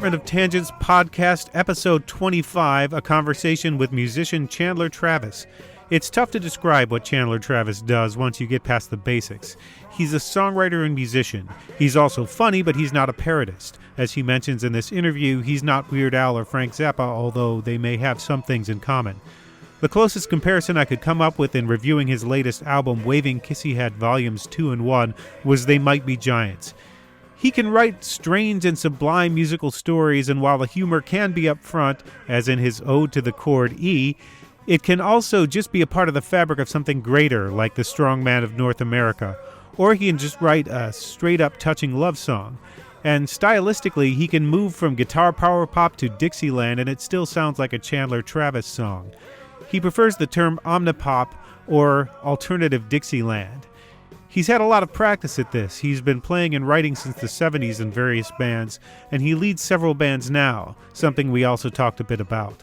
Department of Tangents podcast, episode 25, a conversation with musician Chandler Travis. It's tough to describe what Chandler Travis does once you get past the basics. He's a songwriter and musician. He's also funny, but he's not a parodist. As he mentions in this interview, he's not Weird Al or Frank Zappa, although they may have some things in common. The closest comparison I could come up with in reviewing his latest album, Waving Kissy Hat Volumes 2 and 1, was They Might Be Giants. He can write strange and sublime musical stories, and while the humor can be up front, as in his Ode to the Chord E, it can also just be a part of the fabric of something greater, like The Strong Man of North America. Or he can just write a straight-up touching love song. And stylistically, he can move from guitar power pop to Dixieland, and it still sounds like a Chandler Travis song. He prefers the term omnipop or alternative Dixieland. He's had a lot of practice at this. He's been playing and writing since the 70s in various bands, and he leads several bands now, something we also talked a bit about.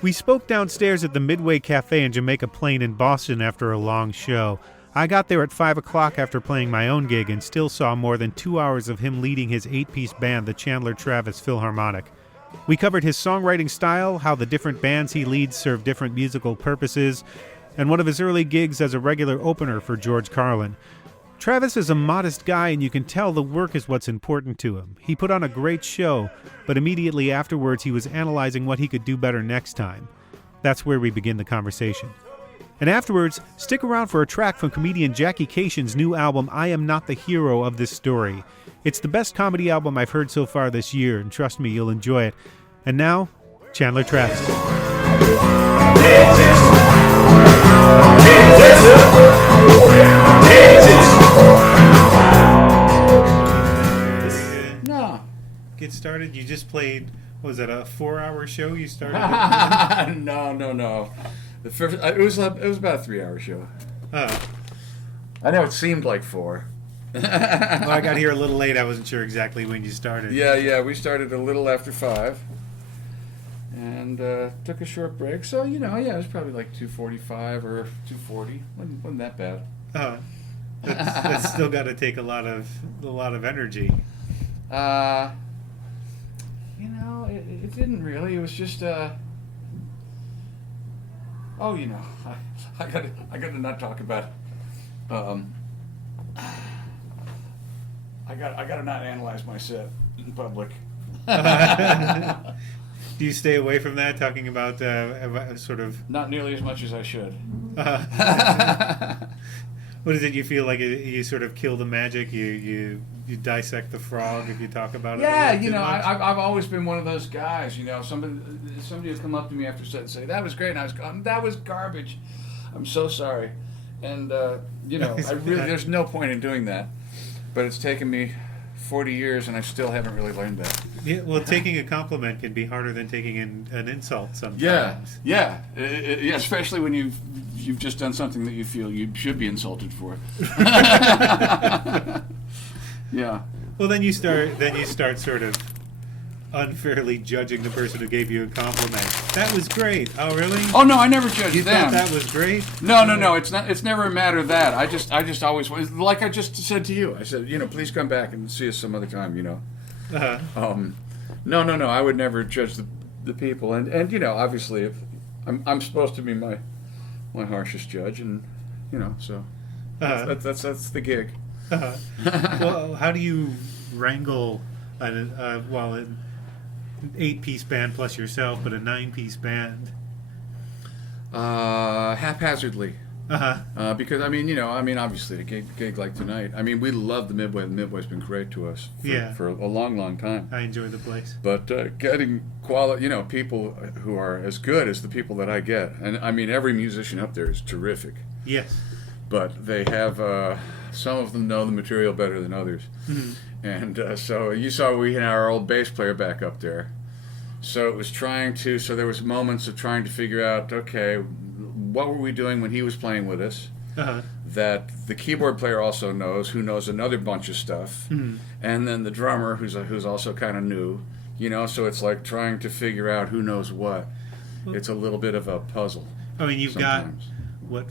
We spoke downstairs at the Midway Cafe in Jamaica Plain in Boston after a long show. I got there at 5 o'clock after playing my own gig and still saw more than 2 hours of him leading his 8-piece band, the Chandler Travis Philharmonic. We covered his songwriting style, how the different bands he leads serve different musical purposes, and one of his early gigs as a regular opener for George Carlin. Travis is a modest guy, and you can tell the work is what's important to him. He put on a great show, but immediately afterwards he was analyzing what he could do better next time. That's where we begin the conversation. And afterwards, stick around for a track from comedian Jackie Kashian's new album, I Am Not the Hero of This Story. It's the best comedy album I've heard so far this year, and trust me, you'll enjoy it. And now, Chandler Travis. No. Get started. You just played, was it a 4-hour show you started? No. The first, it was about a 3-hour show. Oh. I know it seemed like 4. Well, I got here a little late. I wasn't sure exactly when you started. Yeah, we started a little after 5. And took a short break. So, it was probably like 2:45 or 2:40. Wasn't that bad. That's still got to take a lot of energy. It didn't really. It was just I got to not talk about I got to not analyze my set in public. Do you stay away from that, talking about sort of... Not nearly as much as I should. What is it, you feel like you sort of kill the magic, you dissect the frog if you talk about it? Yeah, I've always been one of those guys, somebody will come up to me after set and say, that was great, and I was that was garbage. I'm so sorry. And, I really, there's no point in doing that. But it's taken me 40 years, and I still haven't really learned that. Yeah, well, taking a compliment can be harder than taking an insult sometimes. Yeah, especially when you've just done something that you feel you should be insulted for. Yeah. Well, then you start sort of unfairly judging the person who gave you a compliment. That was great. Oh, really? Oh no, I never judged you them. Thought that was great? No. It's not. It's never a matter of that. I just always, like I just said to you. I said, please come back and see us some other time. Uh-huh. No. I would never judge the people, and obviously, if I'm supposed to be my harshest judge, and so that's the gig. Uh-huh. Well, how do you wrangle an 8-piece band plus yourself, but a 9-piece band? Haphazardly. Uh-huh. Because obviously a gig like tonight. We love the Midway. The Midway's been great to us for a long, long time. I enjoy the place. But getting quality, people who are as good as the people that I get, and every musician up there is terrific. Yes. But they have some of them know the material better than others. Mm-hmm. And so you saw we had our old bass player back up there. So it was so there was moments of trying to figure out, okay, what were we doing when he was playing with us? Uh-huh. That the keyboard player also knows, who knows another bunch of stuff. Mm-hmm. And then the drummer, who's also kind of new, so it's like trying to figure out who knows what. It's a little bit of a puzzle. You've sometimes.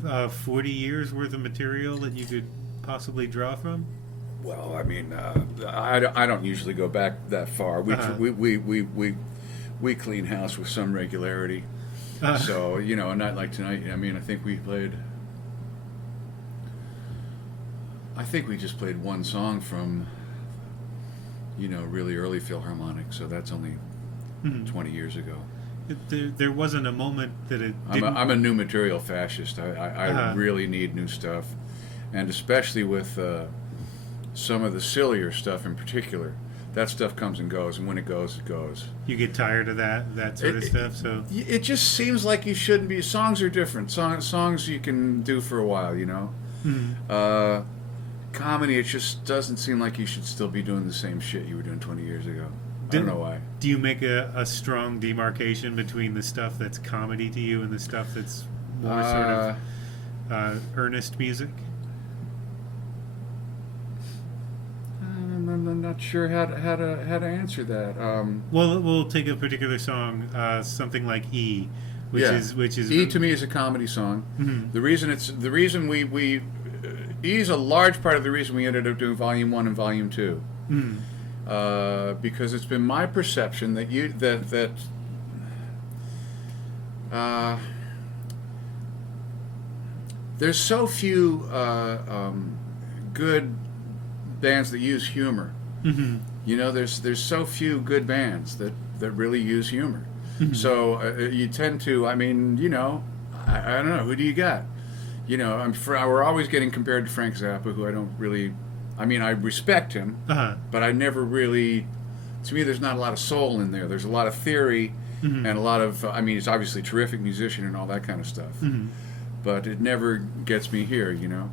got, 40 years worth of material that you could possibly draw from? Well, I mean, I don't usually go back that far. We clean house with some regularity. So, you know, a night like tonight, I mean, I think we just played one song from, you know, really early Philharmonic, so that's only 20 years ago. There wasn't a moment that it didn't... I'm a new material fascist. I really need new stuff, and especially with some of the sillier stuff in particular. That stuff comes and goes, and when it goes, it goes. You get tired of that sort of stuff, so... It just seems like you shouldn't be... Songs are different. Songs you can do for a while, you know? Comedy, it just doesn't seem like you should still be doing the same shit you were doing 20 years ago. I don't know why. Do you make a strong demarcation between the stuff that's comedy to you and the stuff that's more sort of earnest music? I'm not sure how to answer that. Well, we'll take a particular song, something like E, which is E to me is a comedy song. Mm-hmm. The reason we E is a large part of the reason we ended up doing Volume 1 and Volume 2. Because it's been my perception that there's so few good bands that use humor. You know, there's so few good bands that really use humor. So you tend to, I mean, you know, I don't know, who do you got? You know, we're always getting compared to Frank Zappa, who I don't really, I mean, I respect him, but I never really, to me, there's not a lot of soul in there. There's a lot of theory and a lot of, I mean, he's obviously a terrific musician and all that kind of stuff, but it never gets me here, you know.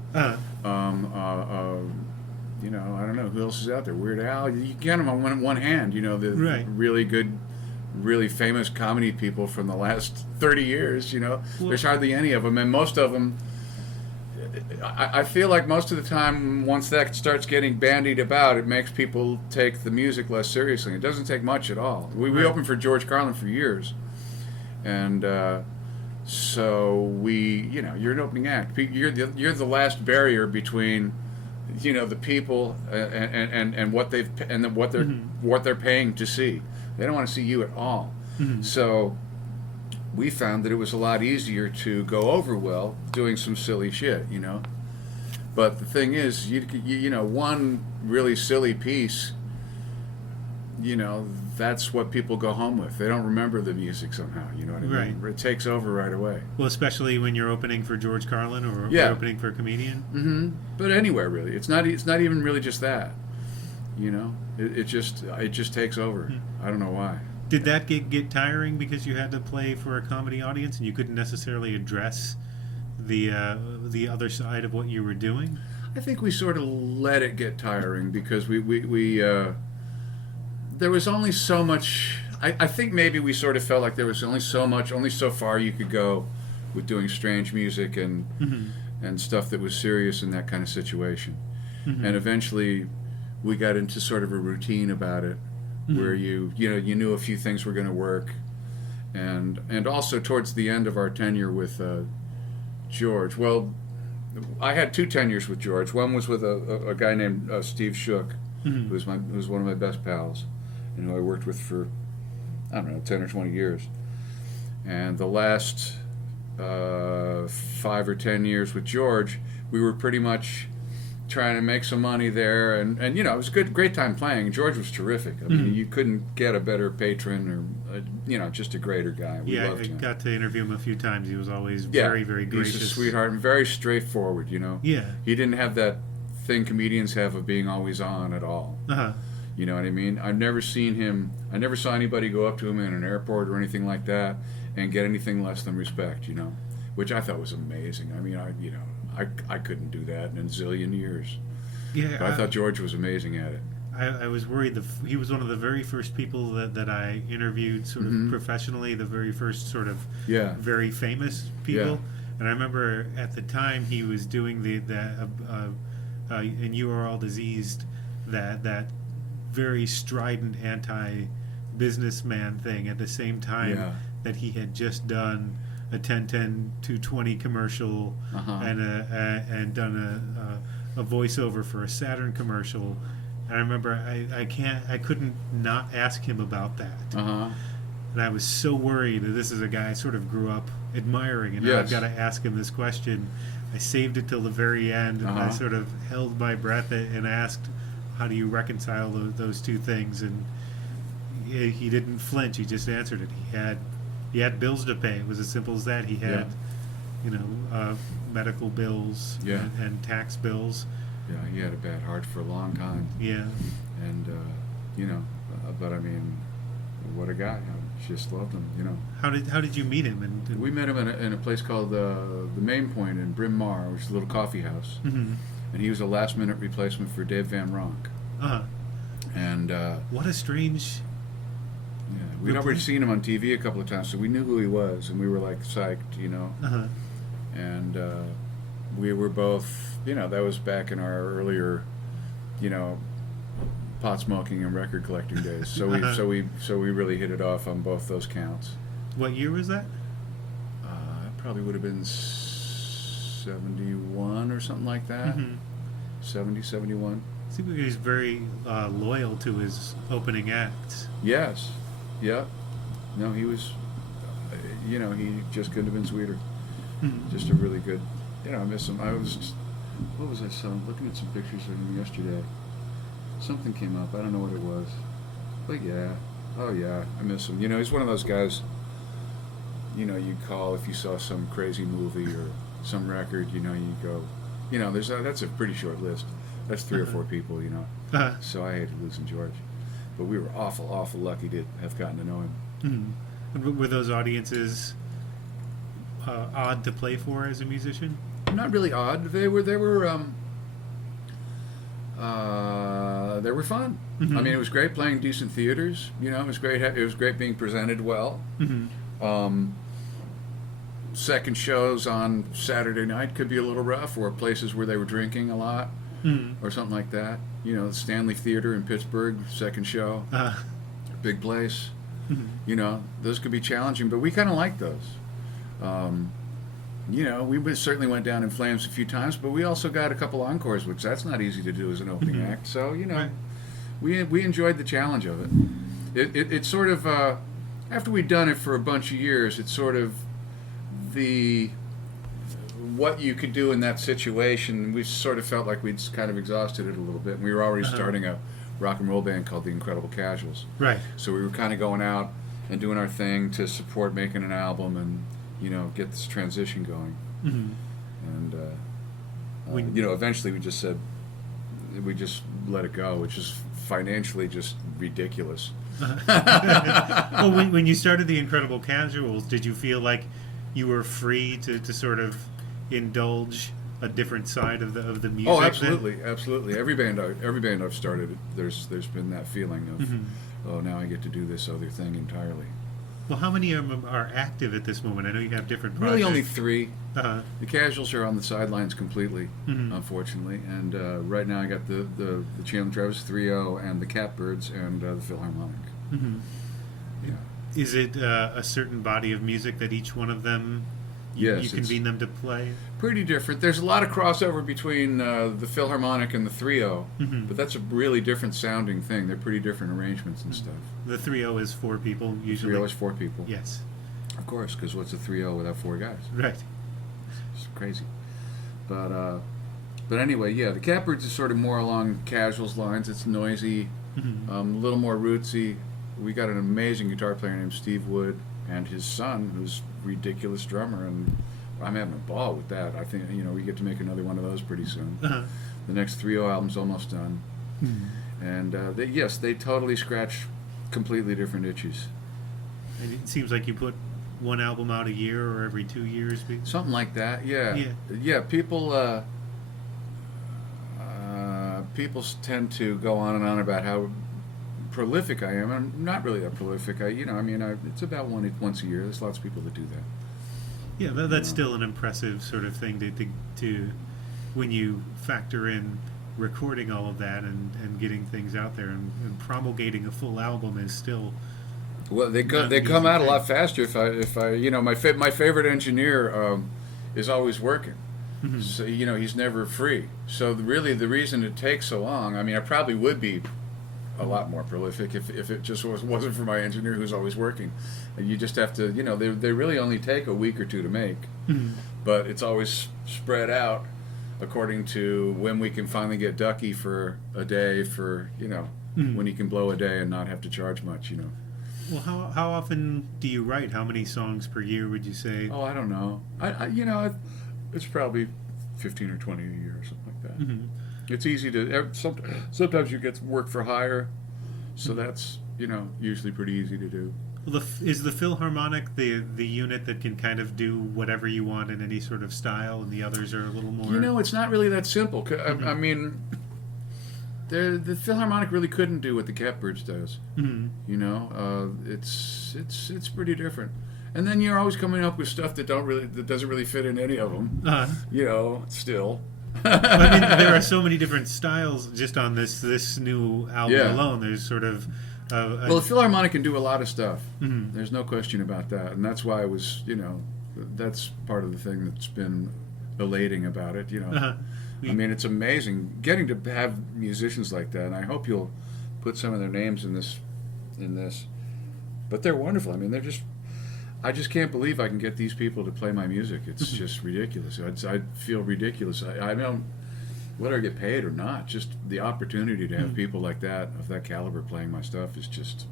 You know, I don't know who else is out there. Weird Al, you get them on one hand. You know, the really good, really famous comedy people from the last 30 years. You know, there's hardly any of them, and most of them. I feel like most of the time, once that starts getting bandied about, it makes people take the music less seriously. It doesn't take much at all. We opened for George Carlin for years, and so you know, you're an opening act. You're the last barrier between, you know, the people and what what they're paying to see. They don't want to see you at all. So we found that it was a lot easier to go over well doing some silly shit, you know. But the thing is, you know, one really silly piece, you know, that's what people go home with. They don't remember the music somehow, you know what I mean? It takes over right away. Well, especially when you're opening for George Carlin or you're opening for a comedian. But anywhere really, it's not even really just that, you know. It just takes over. I don't know why. Did that get tiring because you had to play for a comedy audience and you couldn't necessarily address the other side of what you were doing? I think we sort of let it get tiring because we there was only so much. I think maybe we sort of felt like there was only so far you could go with doing strange music and stuff that was serious in that kind of situation. And eventually we got into sort of a routine about it, where you knew a few things were going to work, and also towards the end of our tenure with George. Well, I had two tenures with George. One was with a guy named Steve Shook, who was one of my best pals, and who I worked with for, I don't know, 10 or 20 years. And the last 5 or 10 years with George, we were pretty much trying to make some money there, and you know, it was a great time playing. George was terrific. I mean, you couldn't get a better patron, or you know, just a greater guy. We loved him. Got to interview him a few times. He was always very, very gracious. He's a sweetheart and very straightforward, you know. Yeah. He didn't have that thing comedians have of being always on at all. You know what I mean? I never saw anybody go up to him in an airport or anything like that and get anything less than respect, you know, which I thought was amazing. I mean, I couldn't do that in a zillion years. Yeah, but I thought George was amazing at it. I was worried. He was one of the very first people that I interviewed sort of professionally, the very first sort of very famous people. Yeah. And I remember at the time he was doing and You Are All Diseased, that very strident anti-businessman thing at the same time that he had just done a 10-10-220 commercial and done a voiceover for a Saturn commercial. And I remember I couldn't not ask him about that. Uh-huh. And I was so worried that this is a guy I sort of grew up admiring, and now Yes. I've got to ask him this question. I saved it till the very end, and I Uh-huh. sort of held my breath and asked, how do you reconcile those two things? And he didn't flinch. He just answered it. He had bills to pay. It was as simple as that. He had, medical bills Yeah. and tax bills. Yeah, he had a bad heart for a long time. Yeah. And, but I mean, what a guy. I just loved him, How did you meet him? And We met him in a place called the Main Point in Bryn Mawr, which is a little coffee house. Mhm. And he was a last-minute replacement for Dave Van Ronk. Uh-huh. And What a strange. we'd already seen him on TV a couple of times, so we knew who he was, and we were like psyched, Uh-huh. And we were both, that was back in our earlier, pot smoking and record collecting days. So we we really hit it off on both those counts. What year was that? It probably would have been 71 or something like that. Mhm. 70, 71. Seems like he's very loyal to his opening acts. Yes. Yeah. No, he was, he just couldn't have been sweeter. Mhm. Just a really good, I miss him. What was I looking at some pictures of him yesterday. Something came up. I don't know what it was. But yeah. Oh yeah, I miss him. He's one of those guys, you'd call if you saw some crazy movie or some record, you go, that's a pretty short list. That's 3 or 4 people, Uh-huh. So I hated losing George. But we were awful, awful lucky to have gotten to know him. Mhm. And were those audiences odd to play for as a musician? Not really odd. They were fun. Mhm. I mean, it was great playing decent theaters. It was great. It was great being presented well. Mm-hmm. Second shows on Saturday night could be a little rough, or places where they were drinking a lot, Mm-hmm. or something like that. The Stanley Theater in Pittsburgh, second show, big place. Mm-hmm. Those could be challenging, but we kind of like those. We certainly went down in flames a few times, but we also got a couple encores, which that's not easy to do as an opening Mhm. act. So, Right. we enjoyed the challenge of it. It sort of, after we'd done it for a bunch of years, it's sort of what you could do in that situation. We sort of felt like we'd kind of exhausted it a little bit. And we were already starting a rock and roll band called the Incredible Casuals. Right. So we were kind of going out and doing our thing to support making an album and, get this transition going. Mm-hmm. And, eventually we just said, we just let it go, which is financially just ridiculous. Well, when you started the Incredible Casuals, did you feel like you were free to sort of indulge a different side of the music? Oh, absolutely, absolutely. Every band I've started, there's been that feeling of, oh, now I get to do this other thing entirely. Well, how many of them are active at this moment? I know you have different projects. Really, only 3. Uh-huh. The Casuals are on the sidelines completely, Mhm. unfortunately. And right now I got the Chandler Travis 3-0 and the Catbirds and the Philharmonic. Mm-hmm. Yeah. Is it a certain body of music that each one of them Yes, you convene them to play? Pretty different. There's a lot of crossover between the Philharmonic and the 3-0, Mhm. but that's a really different sounding thing. They're pretty different arrangements and stuff. The 3-0 is 4 people usually. 3-0 is 4 people. Yes. Of course, because what's a 3-0 without 4 guys? Right. It's crazy. But anyway, yeah, the Catbirds is sort of more along Casuals lines. It's noisy, Mhm. a little more rootsy. We got an amazing guitar player named Steve Wood and his son, who's a ridiculous drummer, and I'm having a ball with that. I think we get to make another one of those pretty soon. Uh-huh. The next 3-0 album's almost done, and they totally scratch completely different itches. And it seems like you put one album out a year or every 2 years. Something like that, yeah. Yeah. People tend to go on and on about how prolific I am. I'm not really that prolific. It's about once a year. There's lots of people that do that. Yeah, that's still an impressive sort of thing to when you factor in recording all of that and getting things out there and promulgating a full album is still. Well, they come out a lot faster if I my favorite engineer is always working. Mm-hmm. So he's never free. So really, the reason it takes so long. I mean, I probably would be a lot more prolific if it just wasn't for my engineer who's always working. And you just have to, they really only take a week or two to make, Mm-hmm. but it's always spread out according to when we can finally get Ducky for a day for, Mm-hmm. when he can blow a day and not have to charge much. Well, how often do you write? How many songs per year would you say? Oh, I don't know. It's probably 15 or 20 a year or something like that. Mm-hmm. It's easy to. Sometimes you get work for hire, so that's usually pretty easy to do. Well, is the Philharmonic the unit that can kind of do whatever you want in any sort of style, and the others are a little more? It's not really that simple. Mm-hmm. I mean, the Philharmonic really couldn't do what the Catbirds does. Mm-hmm. It's pretty different. And then you're always coming up with stuff that doesn't really fit in any of them. Still. I mean, there are so many different styles just on this new album Yeah. alone. There's sort of Well, the Philharmonic can do a lot of stuff. Mhm. There's no question about that, and that's why it was, that's part of the thing that's been elating about it. Uh-huh. I mean, it's amazing getting to have musicians like that, and I hope you'll put some of their names in this. But they're wonderful. I mean, I just can't believe I can get these people to play my music. It's just ridiculous. I feel ridiculous. I don't, whether I get paid or not, just the opportunity to have people like that, of that caliber, playing my stuff is just,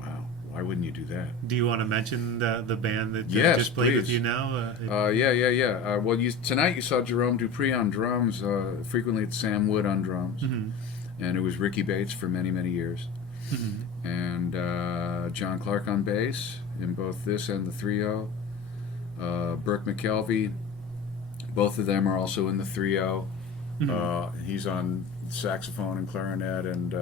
wow. Why wouldn't you do that? Do you want to mention the band that Yes, just played with please. you now? Yeah. Well, tonight you saw Jerome Dupree on drums. Frequently it's Sam Wood on drums. Mhm. And it was Ricky Bates for many, many years. Mhm. And John Clark on bass in both this and the 3-0. Burke McKelvey, both of them are also in the 3-0. He's on saxophone and clarinet and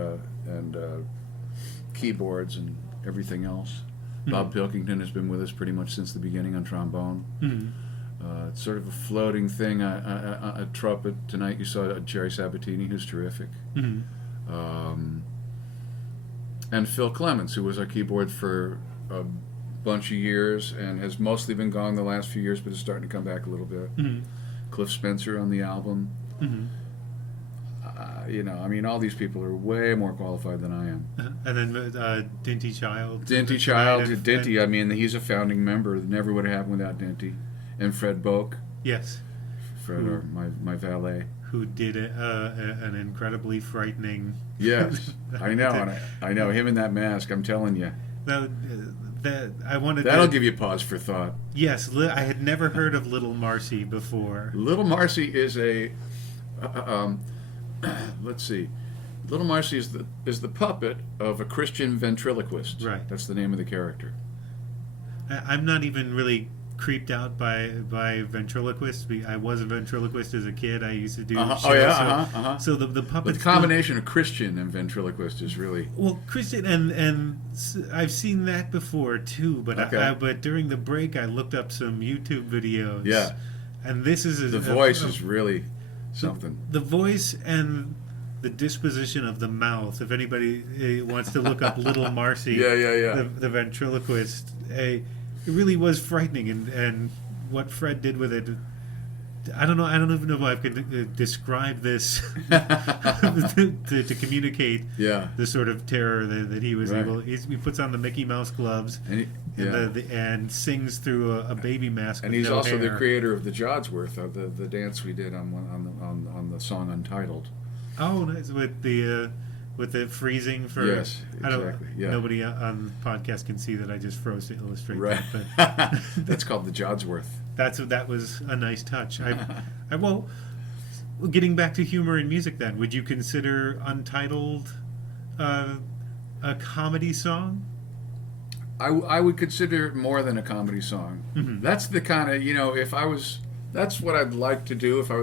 keyboards and everything else. Bob Pilkington has been with us pretty much since the beginning on trombone. Mhm. It's sort of a floating thing. A trumpet. Tonight you saw Jerry Sabatini, who's terrific. Mhm. And Phil Clemens, who was our keyboard for a bunch of years and has mostly been gone the last few years, but is starting to come back a little bit. Mhm. Cliff Spencer on the album. Mhm. I mean, all these people are way more qualified than I am. And then Dinty Child. Dinty Child, Dinty, I mean, he's a founding member. It never would have happened without Dinty. And Fred Boak. Yes. Fred, my valet. Who did an incredibly frightening. Yes, I know. And I know him in that mask. I'm telling you. I wanted. That'll give you pause for thought. Yes, I had never heard of Little Marcy before. Little Marcy is a. Let's see. Little Marcy is the puppet of a Christian ventriloquist. Right. That's the name of the character. I'm not even really creeped out by ventriloquists. I was a ventriloquist as a kid. I used to do shows. Oh yeah. So the But puppets. the combination of Christian and ventriloquist is really. Well, Christian and I've seen that before too. But Okay. but during the break, I looked up some YouTube videos. Yeah. And this is The voice is really something. The voice and the disposition of the mouth. If anybody wants to look up Little Marcy, Yeah. the ventriloquist, it really was frightening. And what Fred did with it, I don't know. I don't even know if I could describe this to communicate the sort of terror that he was able. He puts on the Mickey Mouse gloves and sings through a baby mask. And with he's no also hair. the creator of the Jodsworth, of the dance we did on the song Untitled. Oh, nice. With the freezing for. Yes, exactly. Nobody on the podcast can see that I just froze to illustrate Right. that. But That's called the Jodsworth. that was a nice touch. Well, getting back to humor in music, then, would you consider Untitled a comedy song? I would consider it more than a comedy song. Mm-hmm. That's the kind of that's what I'd like to do if I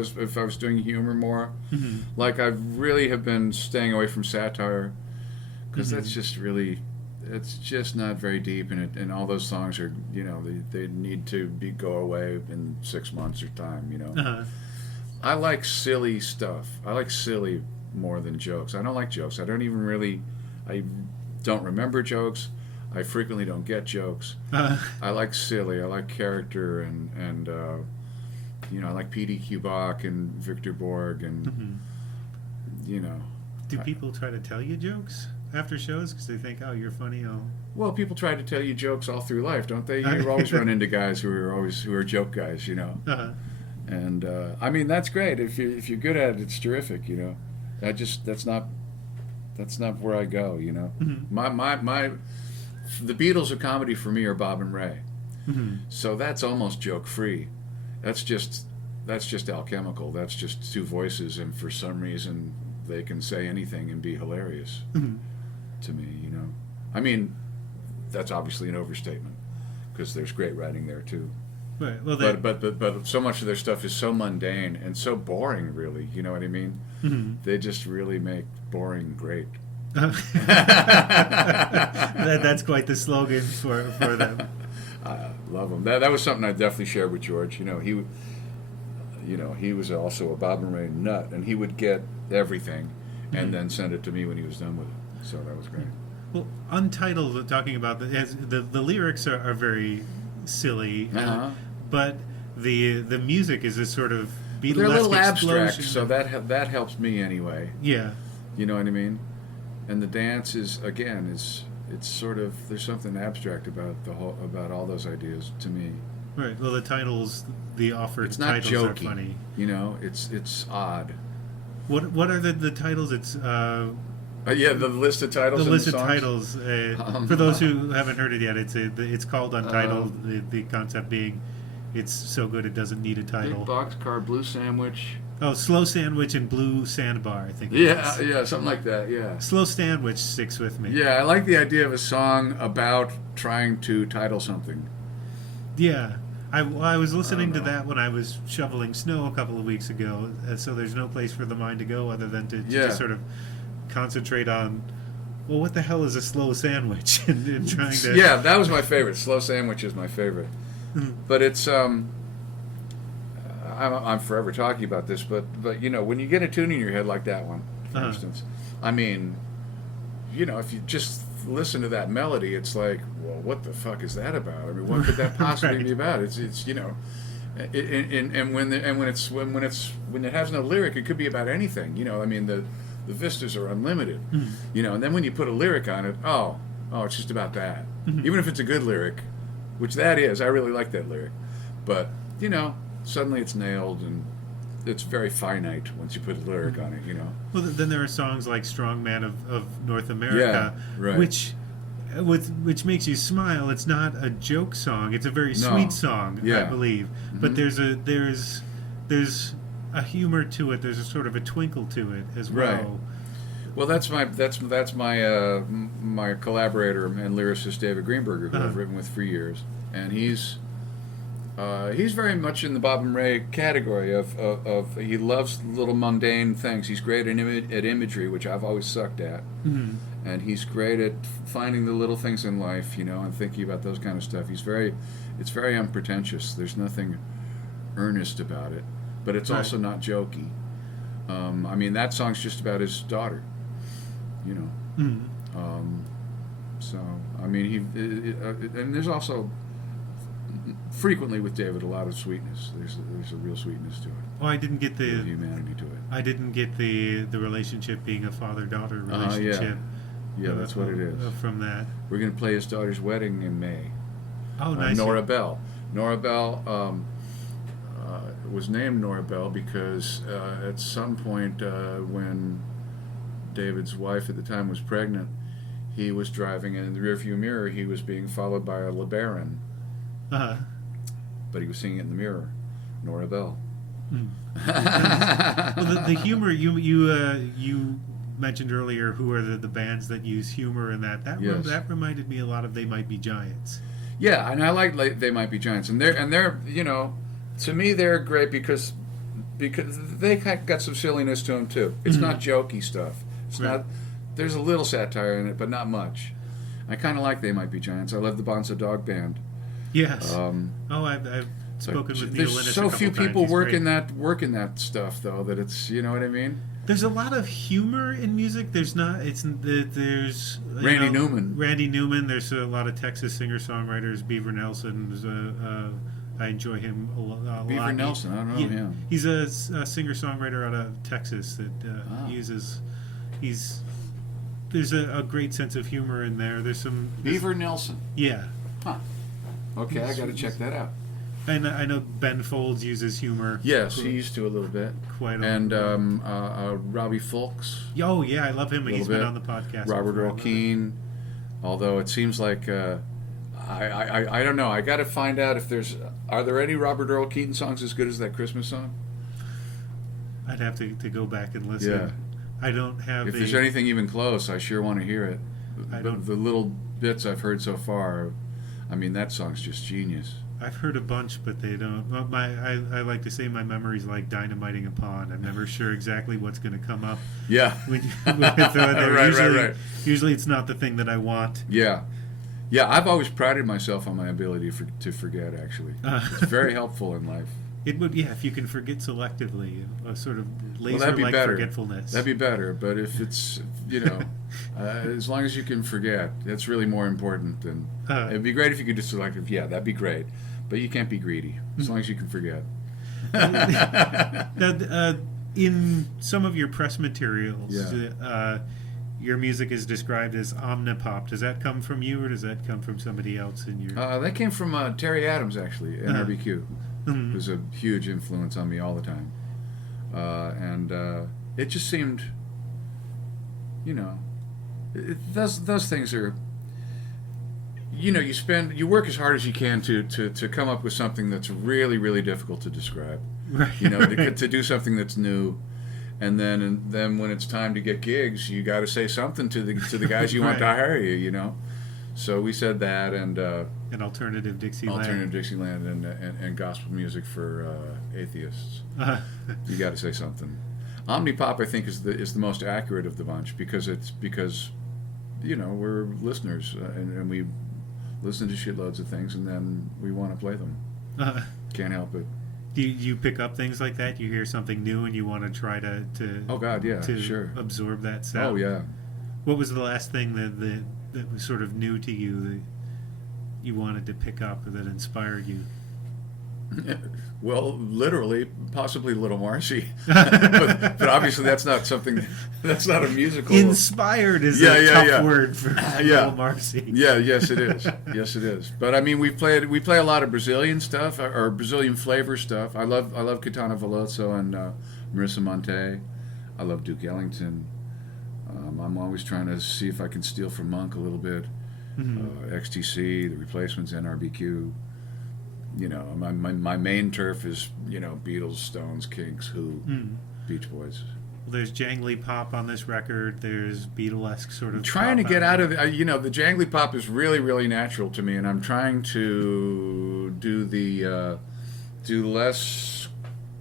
was doing humor more. Mm-hmm. Like I really have been staying away from satire because that's just really, it's just not very deep, and all those songs are they need to go away in 6 months or time. Uh-huh. I like silly stuff. I like silly more than jokes. I don't like jokes. I don't remember jokes. I frequently don't get jokes. Uh, I like silly. I like character, and I like P.D.Q. Bach and Victor Borg, and Do people try to tell you jokes after shows because they think, oh, you're funny? Well, people try to tell you jokes all through life, don't they? You always run into guys who are joke guys, Uh-huh. And I mean, that's great. If you're good at it, it's terrific, That's not where I go, Mm-hmm. The Beatles of comedy for me are Bob and Ray. Mm-hmm. So that's almost joke free. That's just alchemical. That's just two voices, and for some reason they can say anything and be hilarious. Mm-hmm. To me, I mean, that's obviously an overstatement because there's great writing there too. Right. Well, but so much of their stuff is so mundane and so boring. Really, you know what I mean? Mm-hmm. They just really make boring great. That's quite the slogan for them. I love them. That was something I definitely shared with George. He was also a Bob and Ray nut, and he would get everything and then send it to me when he was done with it. So that was great. Well, Untitled, talking about the lyrics are very silly, but the music is this sort of Beatlesque they're a little explosion. abstract, so that helps me anyway. Yeah. You know what I mean? And the dance is it's sort of, there's something abstract about all those ideas to me. Right. Well, the titles, the offered It's not titles jokey, are funny. It's odd. What are the titles? It's yeah, the list of titles. the in list the of songs? titles. For those who haven't heard it yet, it's called Untitled. The concept being, it's so good it doesn't need a title. Big Boxcar, Blue Sandwich. Oh, Slow Sandwich and Blue Sandbar, I think. It is. Yeah, something like that. Yeah. Slow Sandwich sticks with me. Yeah, I like the idea of a song about trying to title something. Yeah. I was listening to that when I was shoveling snow a couple of weeks ago, so there's no place for the mind to go other than to just sort of concentrate on, well, what the hell is a slow sandwich? and trying to... Yeah, that was my favorite. Slow Sandwich is my favorite. But it's I'm forever talking about this, but when you get a tune in your head like that one, for instance, I mean, if you just listen to that melody, it's like, well, what the fuck is that about? I mean, what could that possibly be about? It's and when it has no lyric, it could be about anything. I mean, the vistas are unlimited. And then when you put a lyric on it, it's just about that. Even if it's a good lyric, which that is, I really like that lyric, but suddenly it's nailed, and it's very finite once you put a lyric on it, Well, then there are songs like Strong Man of North America, right. which makes you smile. It's not a joke song. It's a very sweet song, I believe. But there's a humor to it. There's a sort of a twinkle to it as well. Right. Well, that's my collaborator and lyricist David Greenberger, who I've written with for years, and he's very much in the Bob and Ray category of he loves little mundane things. He's great at imagery, which I've always sucked at, and he's great at finding the little things in life, and thinking about those kind of stuff. It's very unpretentious. There's nothing earnest about it, but it's also not jokey. I mean, that song's just about his daughter, So I mean, and there's also frequently with David a lot of sweetness. There's a real sweetness to it. Oh, I didn't get the humanity to it. I didn't get the relationship being a father-daughter relationship. Yeah, that's what it is. From that, we're going to play his daughter's wedding in May. Oh, nice. Nora Bell. Nora Bell was named Nora Bell because at some point when David's wife at the time was pregnant, he was driving, and in the rearview mirror he was being followed by a LeBaron. But he was singing it in the mirror, Nora Bell. Well, the humor you mentioned earlier, who are the bands that use humor in that reminded me a lot of They Might Be Giants. Yeah, and I like They Might Be Giants, and they're to me they're great because they got some silliness to them too. It's not jokey stuff. It's not. There's a little satire in it, but not much. I kind of like They Might Be Giants. I love the Bonzo Dog Band. Yes. I've spoken with Neil Linus. There's so few people working that stuff though that it's, you know what I mean. There's a lot of humor in music. There's Randy Newman. Randy Newman. There's a lot of Texas singer-songwriters. Beaver Nelson. I enjoy him a lot. Beaver Nelson, I don't know him. He's a singer-songwriter out of Texas that uses. There's a great sense of humor in there. There's some Beaver Nelson. Yeah. Huh. Okay, I got to check that out. And I know Ben Folds uses humor. Yes, he used to a little bit. Quite a and Robbie Fulks. Oh yeah, I love him. He's been on the podcast. Robert Earl Keen. Although it seems like I don't know. I got to find out if are there any Robert Earl Keen songs as good as that Christmas song? I'd have to go back and listen. Yeah. I don't have. If there's anything even close, I sure want to hear it. The little bits I've heard so far, I mean, that song's just genius. I've heard a bunch, but they don't. I like to say my memory's like dynamiting a pond. I'm never sure exactly what's going to come up. Yeah. When right. Usually it's not the thing that I want. Yeah. Yeah, I've always prided myself on my ability to forget, actually. It's very helpful in life. It would, if you can forget selectively, a sort of laser-like forgetfulness. That'd be better, but if it's, as long as you can forget, that's really more important than... it'd be great if you could just selective, that'd be great. But you can't be greedy, as long as you can forget. In some of your press materials, your music is described as omnipop. Does that come from you, or does that come from somebody else in your... That came from Terry Adams, actually, NRBQ. Who's a huge influence on me all the time. And it just seemed, those things are, you work as hard as you can to come up with something that's really, really difficult to describe. Right. To do something that's new. And then when it's time to get gigs, you got to say something to the guys you want to hire you, So we said that, and alternative Dixieland, and gospel music for atheists. You got to say something. Omnipop, I think, is the most accurate of the bunch because we're listeners and we listen to shitloads of things, and then we want to play them. Can't help it. Do you pick up things like that? You hear something new and you want to try to oh God, yeah, sure, absorb that sound. Oh yeah. What was the last thing that was sort of new to you that you wanted to pick up or that inspired you? Well, literally, possibly Little Marcy, but obviously that's not a musical. Inspired is a tough word for Little Marcy. Yeah, yes it is. Yes it is. But I mean, we play a lot of Brazilian stuff or Brazilian flavor stuff. I love Caetano Veloso and Marissa Monte. I love Duke Ellington. I'm always trying to see if I can steal from Monk a little bit. XTC, The Replacements, NRBQ. My main turf is, Beatles, Stones, Kinks, Who, Beach Boys. Well, there's jangly pop on this record. There's Beatlesque sort of. I'm trying to get out of the jangly pop is really, really natural to me, and I'm trying to do less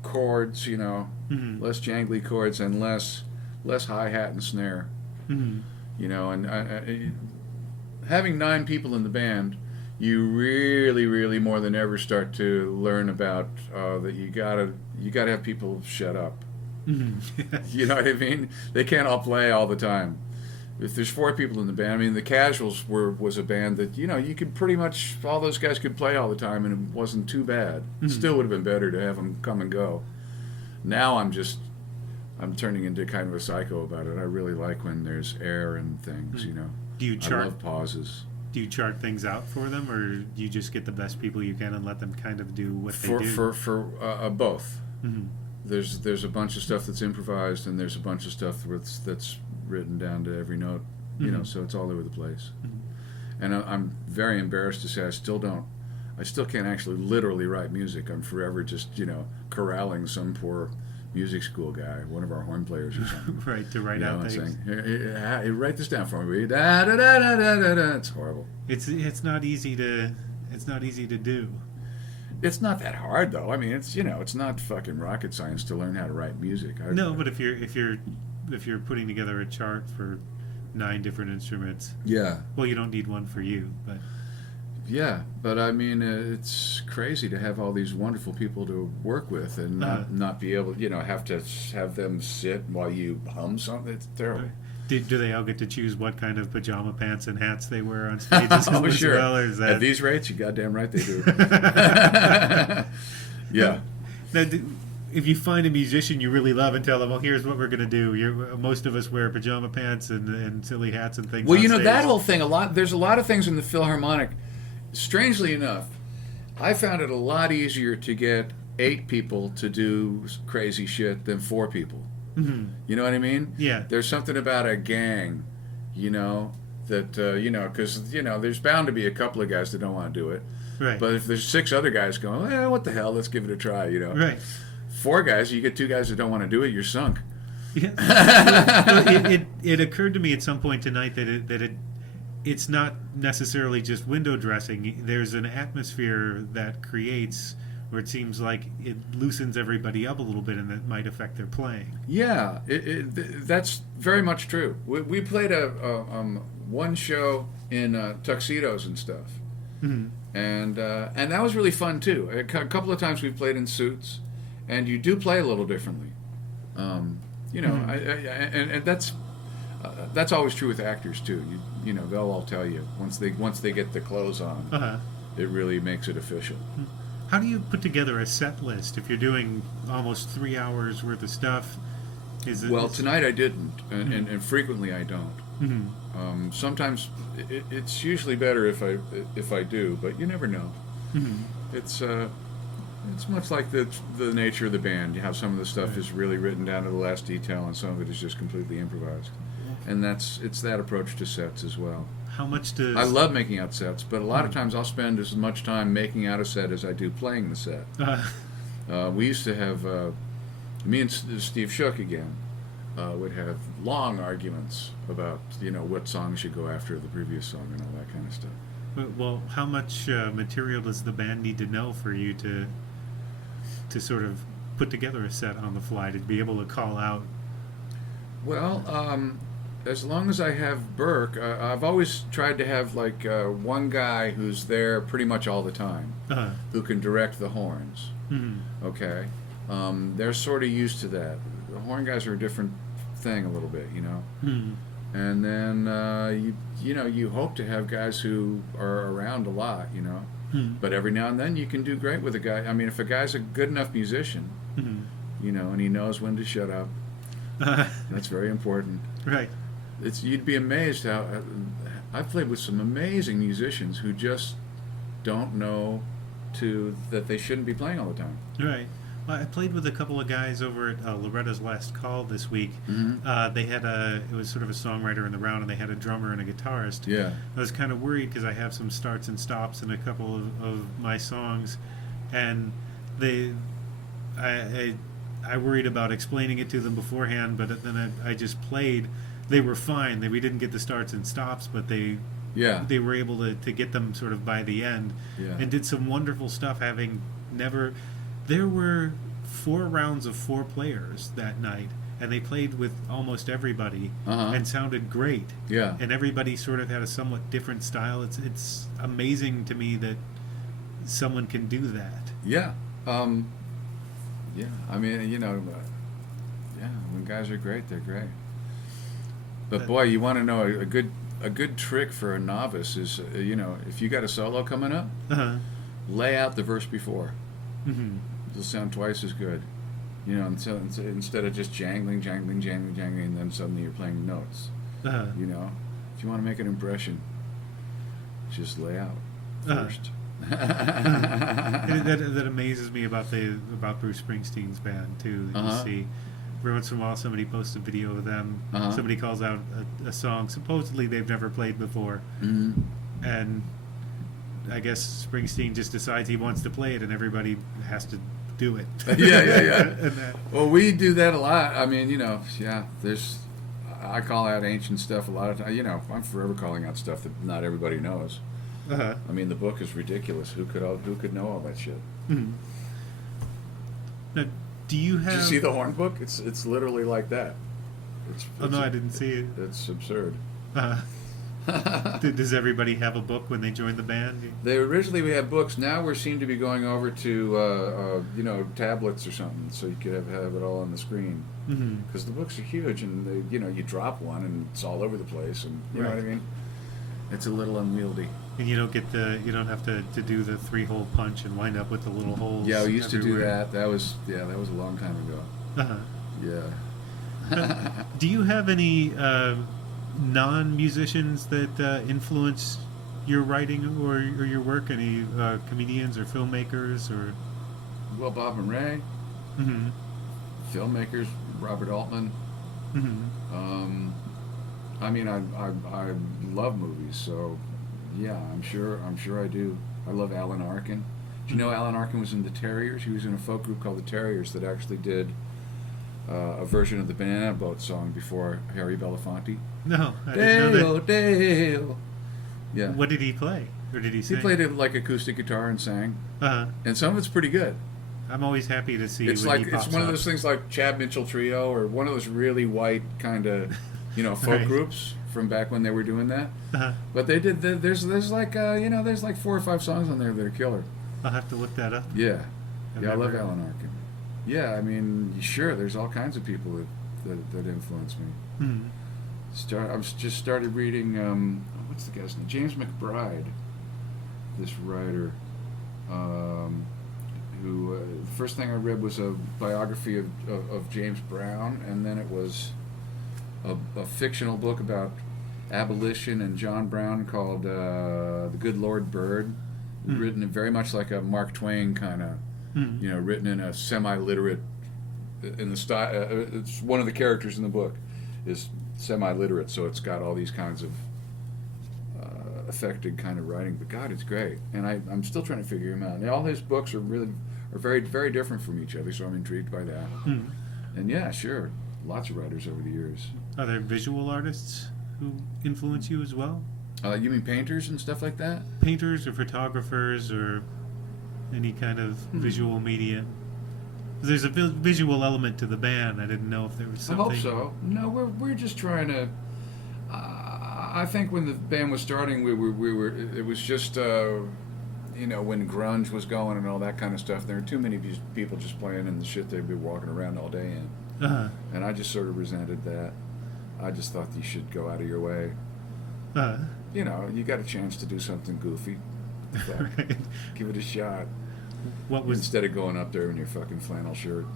chords, less jangly chords and less hi-hat and snare. And having 9 people in the band, you really, really more than ever start to learn about that you gotta have people shut up. You know what I mean? They can't all play all the time. If there's 4 people in the band, I mean, the Casuals was a band that you could pretty much all those guys could play all the time, and it wasn't too bad. It still would have been better to have them come and go. Now I'm turning into kind of a psycho about it. I really like when there's air and things. Do you chart? I love pauses. Do you chart things out for them, or do you just get the best people you can and let them kind of do what they do? For both. There's a bunch of stuff that's improvised, and there's a bunch of stuff that's written down to every note. So it's all over the place. And I'm very embarrassed to say I still can't actually literally write music. I'm forever just corralling some poor music school guy, one of our horn players or something. Right, to write out things. Saying, hey, write this down for me. Da, da, da, da, da, da. It's horrible. It's not easy to do. It's not that hard though. I mean, it's not fucking rocket science to learn how to write music. No, but if you're putting together a chart for 9 different instruments, well, you don't need one for you, but. Yeah, but I mean, it's crazy to have all these wonderful people to work with and not be able, have to have them sit while you hum something. It's terrible. Do they all get to choose what kind of pajama pants and hats they wear on stage as Oh, sure. well? Or is that... At these rates, you goddamn right they do. Yeah. Now, if you find a musician you really love and tell them, well, here's what we're going to do. Most of us wear pajama pants and silly hats and things. Well, on you know, stage. that whole thing, there's a lot of things in the Philharmonic. Strangely enough, I found it a lot easier to get 8 people to do crazy shit than 4 people. Mm-hmm. You know what I mean? Yeah. There's something about a gang, you know, that, you know, because, you know, there's bound to be a couple of guys that don't want to do it. Right. But if there's 6 other guys going, well, what the hell, let's give it a try, you know. Right. 4 guys, you get 2 guys that don't want to do it, you're sunk. Yeah. It occurred to me at some point tonight that it's not necessarily just window dressing. There's an atmosphere that creates where it seems like it loosens everybody up a little bit, and that might affect their playing. Yeah, that's very much true. We played one show in tuxedos and stuff, Mm-hmm. and that was really fun too. A couple of times we played in suits, and you do play a little differently. You know, Mm-hmm. and that's always true with actors too. You know, they'll all tell you once they get the clothes on, Uh-huh. it really makes it official. How do you put together a set list if you're doing almost 3 hours worth of stuff? Well, tonight I didn't, and frequently I don't. Mm-hmm. Sometimes it's usually better if I do, but you never know. Mm-hmm. It's much like the nature of the band. You have some of the stuff is really written down to the last detail, and some of it is just completely improvised. And it's that approach to sets as well. How much does... I love making out sets, but a lot of times I'll spend as much time making out a set as I do playing the set. We used to have, me and Steve Shook again, would have long arguments about, you know, what song should go after the previous song and all that kind of stuff. Well, how much material does the band need to know for you to sort of put together a set on the fly, to be able to call out? Well, as long as I have Burke, I've always tried to have like one guy who's there pretty much all the time, who can direct the horns. Mm-hmm. Okay, they're sort of used to that. The horn guys are a different thing a little bit, you know. Mm-hmm. And then you hope to have guys who are around a lot, you know. Mm-hmm. But every now and then you can do great with a guy. I mean, if a guy's a good enough musician, Mm-hmm. you know, and he knows when to shut up, that's very important. Right. You'd be amazed how I've played with some amazing musicians who just don't know that they shouldn't be playing all the time. Right. Well, I played with a couple of guys over at Loretta's Last Call this week. Mm-hmm. They had it was sort of a songwriter in the round, and they had a drummer and a guitarist. Yeah. I was kind of worried because I have some starts and stops in a couple of my songs, and I worried about explaining it to them beforehand, but then I just played. They were fine. We didn't get the starts and stops, but they were able to get them sort of by the end, and did some wonderful stuff. Having never, there were 4 rounds of 4 players that night, and they played with almost everybody and sounded great. Yeah. And everybody sort of had a somewhat different style. It's amazing to me that someone can do that. Yeah. Yeah. I mean, you know, when guys are great, they're great. But boy, you want to know a good trick for a novice is, you know, if you got a solo coming up, lay out the verse before. Mm-hmm. It'll sound twice as good. You know, instead of just jangling, and then suddenly you're playing notes. You know, if you want to make an impression, just lay out first. That amazes me about Bruce Springsteen's band too. That you see every once in a while somebody posts a video of them. Somebody calls out a song supposedly they've never played before, and I guess Springsteen just decides he wants to play it, and everybody has to do it. Yeah. Well, we do that a lot. I mean, you know, I call out ancient stuff a lot of times. You know, I'm forever calling out stuff that not everybody knows. I mean, the book is ridiculous. Who could know all that shit? Mm-hmm. Now, do you have? Did you see the horn book? It's literally like that. No, I didn't see it. It's absurd. Does everybody have a book when they join the band? Originally we had books. Now we seem to be going over to tablets or something, so you could have it all on the screen. Because the books are huge, and you drop one and it's all over the place, and you know what I mean. It's a little unwieldy. And you don't have to do the 3-hole punch and wind up with the little holes. Yeah, we used everywhere. to do that. That was a long time ago. Yeah. Do you have any non-musicians that influence your writing or your work? Any comedians or filmmakers or? Well, Bob and Ray. Filmmakers, Robert Altman. I mean, I love movies, so yeah, I'm sure I do. I love Alan Arkin. Do you know Alan Arkin was in the Terriers? He was in a folk group called the Terriers that actually did a version of the Banana Boat song before Harry Belafonte. No, I didn't know that. Dale. Yeah. What did he play? Or did he sing? He played it like acoustic guitar and sang. And some of it's pretty good. I'm always happy to see. It's when like he pops it's one up. of those things like Chad Mitchell Trio or one of those really white kind of folk groups from back when they were doing that. But they did. There's like there's like 4 or 5 songs on there that are killer. I'll have to look that up. Yeah, I love Alan Arkin. Yeah, I mean, sure, there's all kinds of people that influence me. I just started reading. What's the guy's name? James McBride. This writer. Who the first thing I read was a biography of James Brown, and then it was a fictional book about abolition and John Brown called The Good Lord Bird, written very much like a Mark Twain kind of, written in a semi-literate, in the style. It's one of the characters in the book is semi-literate, so it's got all these kinds of affected kind of writing. But God, it's great, and I'm still trying to figure him out. And all his books are very, very different from each other, so I'm intrigued by that. And yeah, sure, lots of writers over the years. Are there visual artists who influence you as well? You mean painters and stuff like that? Painters or photographers or any kind of visual media? There's a visual element to the band. I didn't know if there was something. I hope so. No, we're just trying to. I think when the band was starting, we were. It was just when grunge was going and all that kind of stuff. There were too many people just playing in the shit they'd be walking around all day in. And I just sort of resented that. I just thought you should go out of your way. You got a chance to do something goofy. Right. Give it a shot. Instead of going up there in your fucking flannel shirt.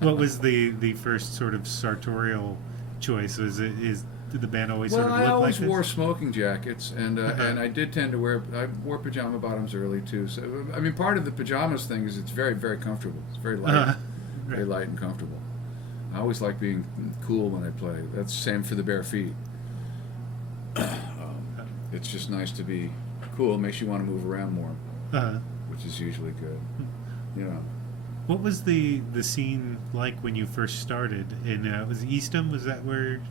What was the first sort of sartorial choice? Did the band always sort of look like this? Well, I always wore smoking jackets, and I did tend to I wore pajama bottoms early too. So I mean, part of the pajamas thing is it's very, very comfortable. It's very light, very light and comfortable. I always like being cool when I play. That's the same for the bare feet. It's just nice to be cool. It makes you want to move around more, which is usually good. What was the scene like when you first started? Was Eastham? Was that where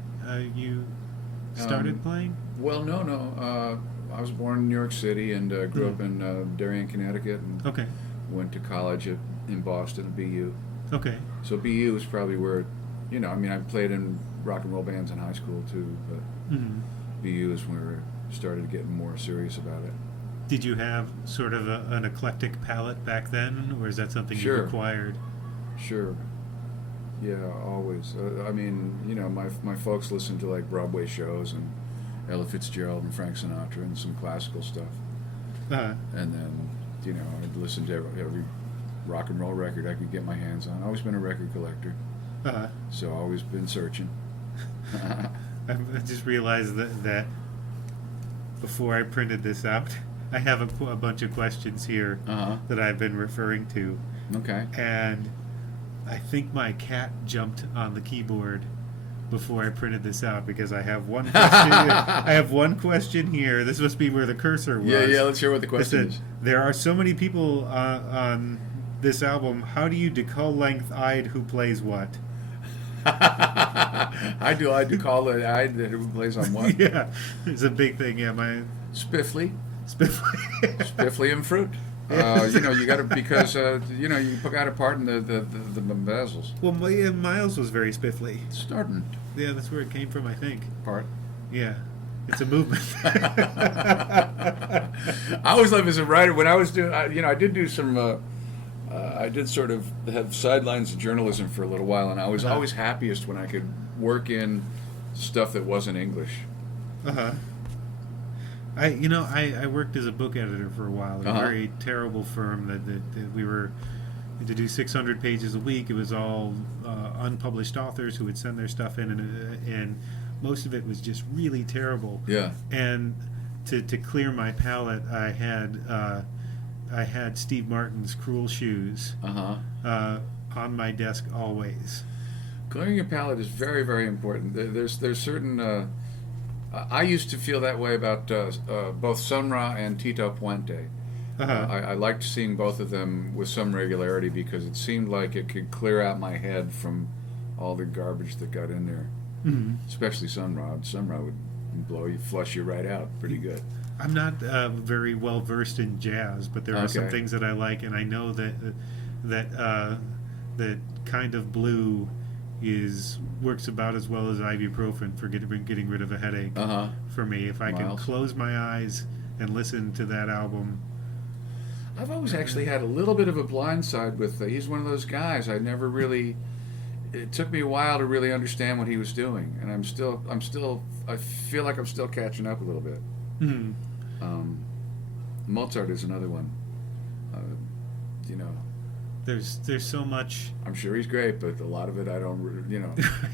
you started playing? Well, no. I was born in New York City and grew up in Darien, Connecticut, and went to college in Boston at BU. Okay. So BU is probably where, I played in rock and roll bands in high school too, but BU is where I started getting more serious about it. Did you have sort of an eclectic palette back then, or is that something you acquired? Sure. Yeah, always. My folks listened to like Broadway shows and Ella Fitzgerald and Frank Sinatra and some classical stuff. And then, I'd listen to every rock and roll record I could get my hands on. I've always been a record collector. So I've always been searching. I just realized that before I printed this out, I have a bunch of questions here that I've been referring to. Okay. And I think my cat jumped on the keyboard before I printed this out because I have one question. I have one question here. This must be where the cursor was. Yeah. Let's hear what the question is. There are so many people on this album. How do you decul-length-eyed who plays what? I do call it eyed who plays on what? Yeah, it's a big thing. Yeah, my Spiffly and fruit. You got to because you got a part in the bezels. Well, Miles was very spiffly. Starting. Yeah, that's where it came from, I think. Part. Yeah. It's a movement. I always loved as a writer when I was doing. I did do some. I did sort of have sidelines of journalism for a little while, and I was always happiest when I could work in stuff that wasn't English. I worked as a book editor for a while at a very terrible firm that we were to do 600 pages a week. It was all unpublished authors who would send their stuff in, and most of it was just really terrible. Yeah. And to clear my palate, I had Steve Martin's Cruel Shoes on my desk always. Clearing your palate is very, very important. There's certain. I used to feel that way about both Sun Ra and Tito Puente. I liked seeing both of them with some regularity because it seemed like it could clear out my head from all the garbage that got in there. Mm-hmm. Especially Sun Ra. Sun Ra would flush you right out pretty good. I'm not very well versed in jazz, but there are some things that I like, and I know that Kind of Blue works about as well as ibuprofen for getting rid of a headache for me. If I can close my eyes and listen to that album. I've always actually had a little bit of a blind side with. He's one of those guys I never really. It took me a while to really understand what he was doing, and I feel like I'm still catching up a little bit. Mm-hmm. Mozart is another one. There's so much. I'm sure he's great, but a lot of it I don't.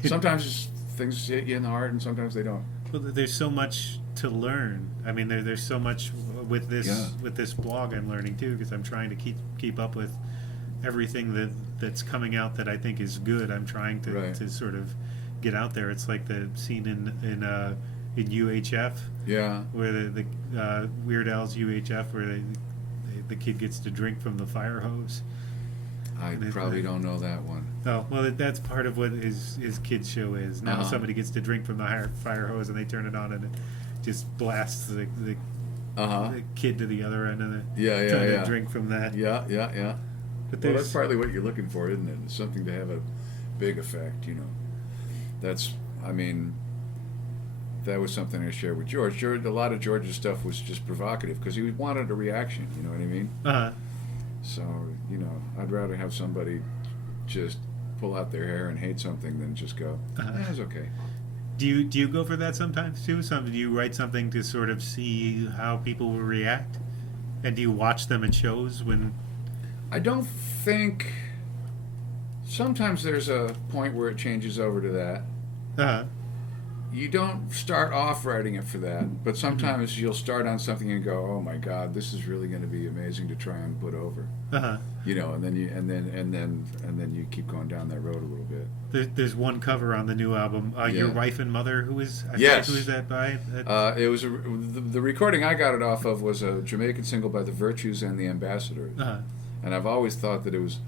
Sometimes things hit you in the heart, and sometimes they don't. Well, there's so much to learn. I mean, there's so much with this blog I'm learning too, because I'm trying to keep up with everything that's coming out that I think is good. I'm trying to sort of get out there. It's like the scene in UHF, where the Weird Al's UHF, where the kid gets to drink from the fire hose. I probably don't know that one. Oh, well, that's part of what his kids show is. Now somebody gets to drink from the fire hose, and they turn it on, and it just blasts the kid to the other end, and trying to drink from that. Yeah. But that's partly what you're looking for, isn't it? It's something to have a big effect, That was something I shared with George. A lot of George's stuff was just provocative because he wanted a reaction, you know what I mean? So, I'd rather have somebody just pull out their hair and hate something than just go, it's okay. Do you go for that sometimes too? Do you write something to sort of see how people will react? And do you watch them at shows when... I don't think... Sometimes there's a point where it changes over to that. You don't start off writing it for that, but sometimes you'll start on something and go, "Oh my God, this is really going to be amazing to try and put over." And then you keep going down that road a little bit. There's one cover on the new album, Your Wife and Mother. Who is who is that by? It was the recording I got it off of was a Jamaican single by the Virtues and the Ambassadors, and I've always thought that it was,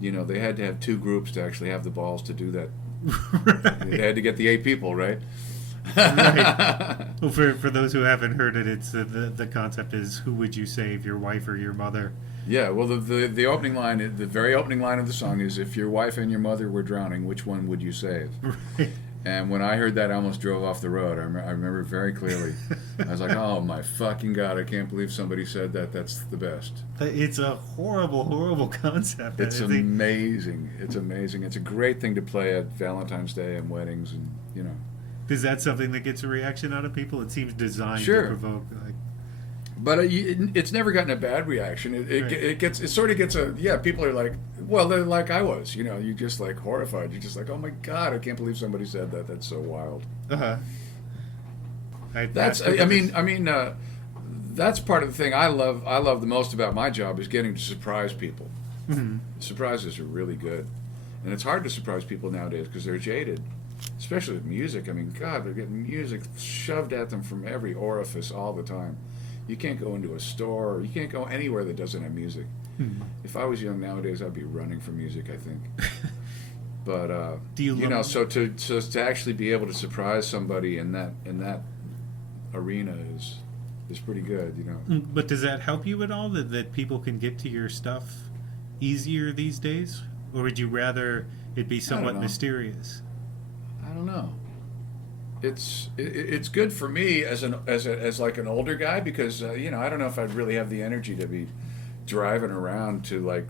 they had to have two groups to actually have the balls to do that. Right. They had to get the 8 people, right? Right. Well, for those who haven't heard it, it's the concept is, who would you save, your wife or your mother? Yeah. Well, the opening line, the very opening line of the song is, "If your wife and your mother were drowning, which one would you save?" Right. And when I heard that, I almost drove off the road. I remember it very clearly. I was like, "Oh my fucking God! I can't believe somebody said that. That's the best." It's a horrible, horrible concept. It's amazing. It's amazing. It's a great thing to play at Valentine's Day and weddings, and Is that something that gets a reaction out of people? It seems designed to provoke. But it's never gotten a bad reaction. It sort of gets people are like, well, they're like I was, you just like horrified. You're just like, oh my God, I can't believe somebody said that. That's so wild. That's part of the thing I love the most about my job is getting to surprise people. Mm-hmm. Surprises are really good, and it's hard to surprise people nowadays because they're jaded, especially with music. God, they're getting music shoved at them from every orifice all the time. You can't go into a store, or you can't go anywhere that doesn't have music. Mm-hmm. If I was young nowadays, I'd be running for music, I think. But so to actually be able to surprise somebody in that arena is pretty good, But does that help you at all that people can get to your stuff easier these days, or would you rather it be somewhat mysterious? I don't know. it's good for me as like an older guy because I don't know if I'd really have the energy to be driving around to like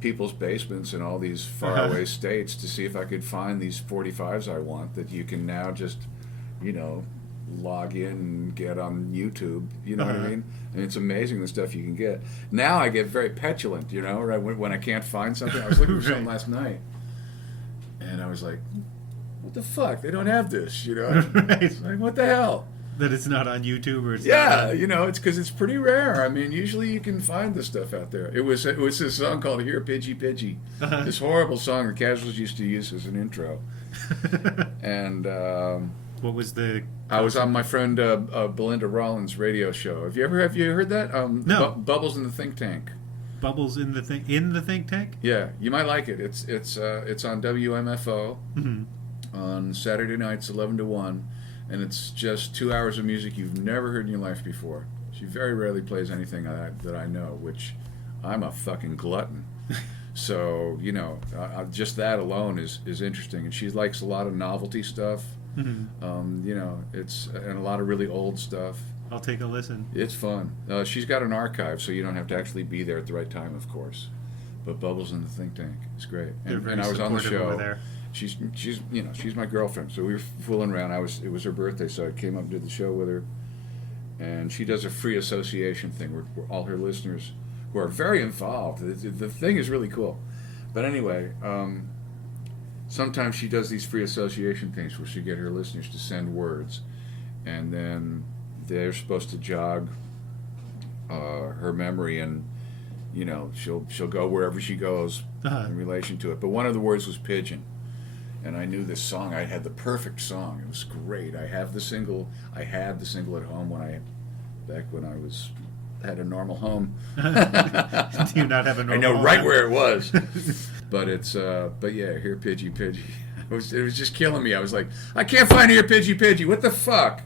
people's basements in all these faraway states to see if I could find these 45s I want that you can now just log in and get on YouTube. You know what I mean? And it's amazing the stuff you can get. Now I get very petulant, right when I can't find something. I was looking for something last night, and I was like, "What the fuck? They don't have this." Right. It's like, what the hell? That it's not on YouTube or it's not on... it's because it's pretty rare. I mean, usually you can find this stuff out there. It was this song called "Here Pidgey Pidgey," this horrible song the Casuals used to use as an intro, and. What was the? I was on my friend Belinda Rollins' radio show. Have you heard that? No. Bubbles in the Think Tank. Bubbles in the think tank? Yeah, you might like it. It's on WMFO on Saturday nights 11 to 1, and it's just 2 hours of music you've never heard in your life before. She very rarely plays anything that I know, which I'm a fucking glutton. So just that alone is interesting, and she likes a lot of novelty stuff. It's and a lot of really old stuff. I'll take a listen. It's fun. She's got an archive, so you don't have to actually be there at the right time, of course. But Bubbles in the Think Tank is great. And I was on the show. Over there. She's my girlfriend, so we were fooling around. It was her birthday, so I came up and did the show with her. And she does a free association thing where all her listeners who are very involved. The thing is really cool. But anyway. Sometimes she does these free association things where she get her listeners to send words, and then they're supposed to jog her memory, and she'll go wherever she goes in relation to it. But one of the words was pigeon, and I knew this song. I had the perfect song. It was great. I had the single at home back when I had a normal home. Do you not have a normal home? I know right where it was. But Here Pidgey Pidgey. It was just killing me. I was like, I can't find Here Pidgey Pidgey. What the fuck?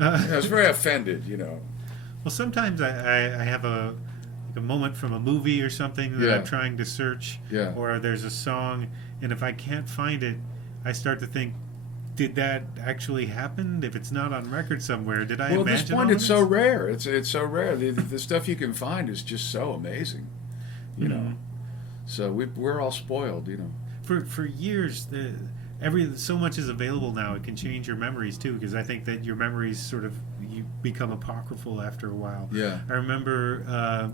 I was very offended, Well, sometimes I have a moment from a movie or something that I'm trying to search, or there's a song, and if I can't find it, I start to think, did that actually happen? If it's not on record somewhere, did I imagine? Well, at this point, it's so rare. It's so rare. The stuff you can find is just so amazing, So we're all spoiled, For years, so much is available now. It can change your memories too, because I think that your memories you become apocryphal after a while. Yeah. I remember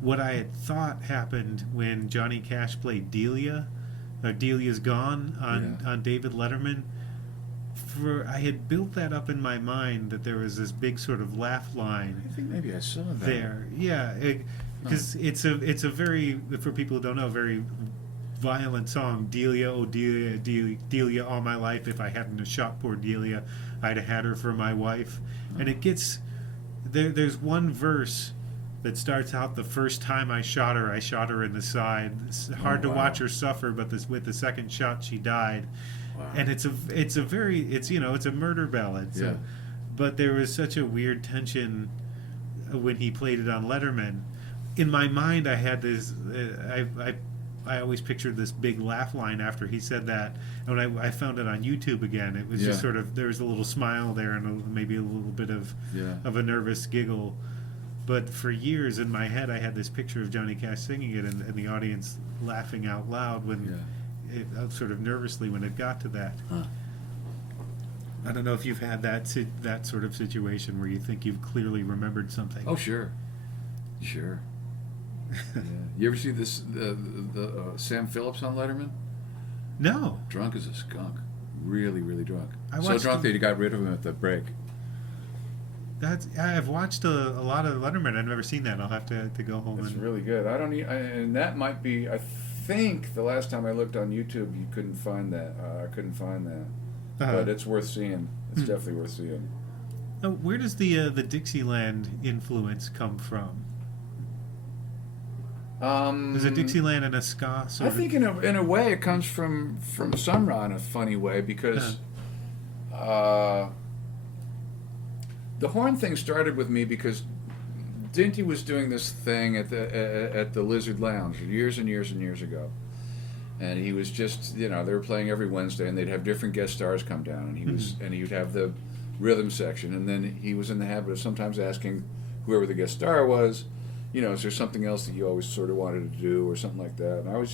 what I had thought happened when Johnny Cash played Delia, or Delia's Gone on David Letterman. I had built that up in my mind that there was this big sort of laugh line. I think maybe I saw that there. Yeah. Because it's a very, for people who don't know, very violent song. Delia, oh Delia, Delia, all my life. If I hadn't have shot poor Delia, I'd have had her for my wife. And it gets there's one verse that starts out, the first time I shot her in the side. It's hard to watch her suffer, but with the second shot she died. Wow. And it's a murder ballad. So, but there was such a weird tension when he played it on Letterman. In my mind, I had this. I always pictured this big laugh line after he said that. And when I found it on YouTube again, it was just sort of, there was a little smile there and maybe a little bit of a nervous giggle. But for years in my head, I had this picture of Johnny Cash singing it, and the audience laughing out loud sort of nervously when it got to that. Huh. I don't know if you've had that sort of situation where you think you've clearly remembered something. Oh, sure. Yeah. You ever see this the Sam Phillips on Letterman? No. Drunk as a skunk. Really, really drunk. So drunk that he got rid of him at the break. I've watched a lot of Letterman. I've never seen that. I'll have to go home. It's really good. And that might be. I think the last time I looked on YouTube, you couldn't find that. I couldn't find that. But it's worth seeing. It's definitely worth seeing. Now, where does the Dixieland influence come from? Is it Dixieland and a ska sort I think in a way it comes from Sun Ra in a funny way, because the horn thing started with me because Dinty was doing this thing at the Lizard Lounge years and years and years ago, And he was just, they were playing every Wednesday, and they'd have different guest stars come down, and he would have the rhythm section, and then he was in the habit of sometimes asking whoever the guest star was, is there something else that you always sort of wanted to do or something like that? And I was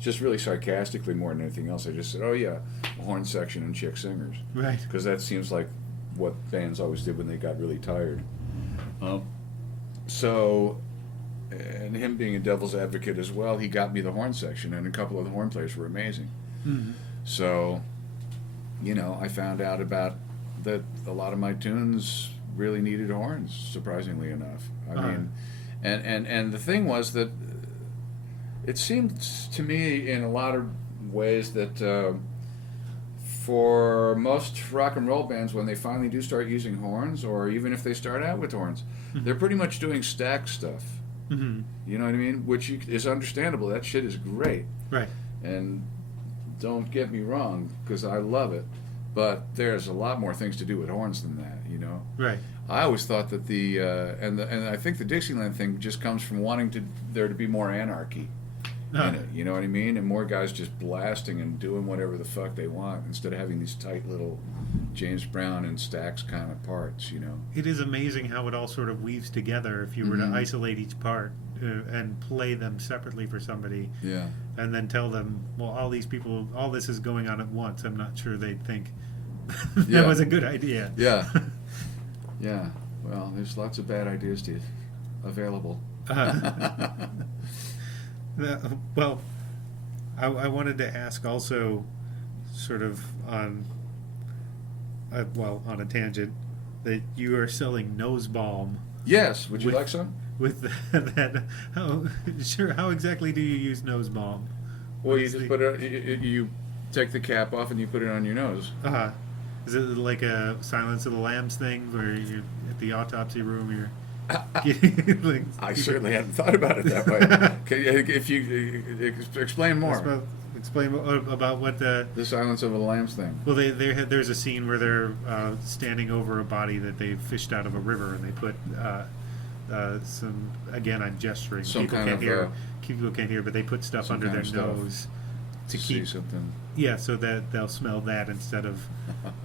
just really sarcastically more than anything else. I just said, oh yeah, a horn section and chick singers, right? Because that seems like what bands always did when they got really tired. So, and him being a devil's advocate as well, he got me the horn section, and a couple of the horn players were amazing. Mm-hmm. So, I found out about that a lot of my tunes really needed horns, surprisingly enough. I mean, and the thing was that it seemed to me in a lot of ways that for most rock and roll bands, when they finally do start using horns, or even if they start out with horns, they're pretty much doing stack stuff. Mm-hmm. You know what I mean? Which is understandable. That shit is great. Right. And don't get me wrong, because I love it. But there's a lot more things to do with horns than that, Right. I always thought that and I think the Dixieland thing just comes from wanting there to be more anarchy in it. You know what I mean? And more guys just blasting and doing whatever the fuck they want instead of having these tight little James Brown and Stax kind of parts. It is amazing how it all sort of weaves together if you were to isolate each part and play them separately for somebody. Yeah. And then tell them, well, all these people, all this is going on at once. I'm not sure they'd think that was a good idea. Yeah. Yeah. Well, there's lots of bad ideas available. Well, I wanted to ask also, sort of on a tangent, that you are selling nose balm. Yes. Would you like some? With that, how exactly do you use nose balm? Well, you just put it. You take the cap off and you put it on your nose. Is it like a Silence of the Lambs thing where you're at the autopsy room? You're I certainly hadn't thought about it that way. If you explain more. Explain about what the Silence of the Lambs thing. Well, there's a scene where they're standing over a body that they fished out of a river, and they put some. Again, I'm gesturing. People can't hear. People can't hear, but they put stuff under their nose to keep something. Yeah, so that they'll smell that instead of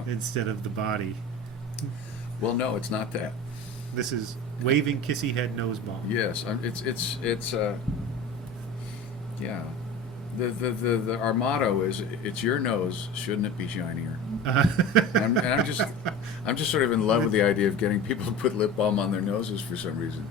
the body. Well, no, it's not that. This is waving kissy head nose balm. Yes, it's yeah. Our motto is, it's your nose, shouldn't it be shinier? And I'm just sort of in love with the idea of getting people to put lip balm on their noses for some reason.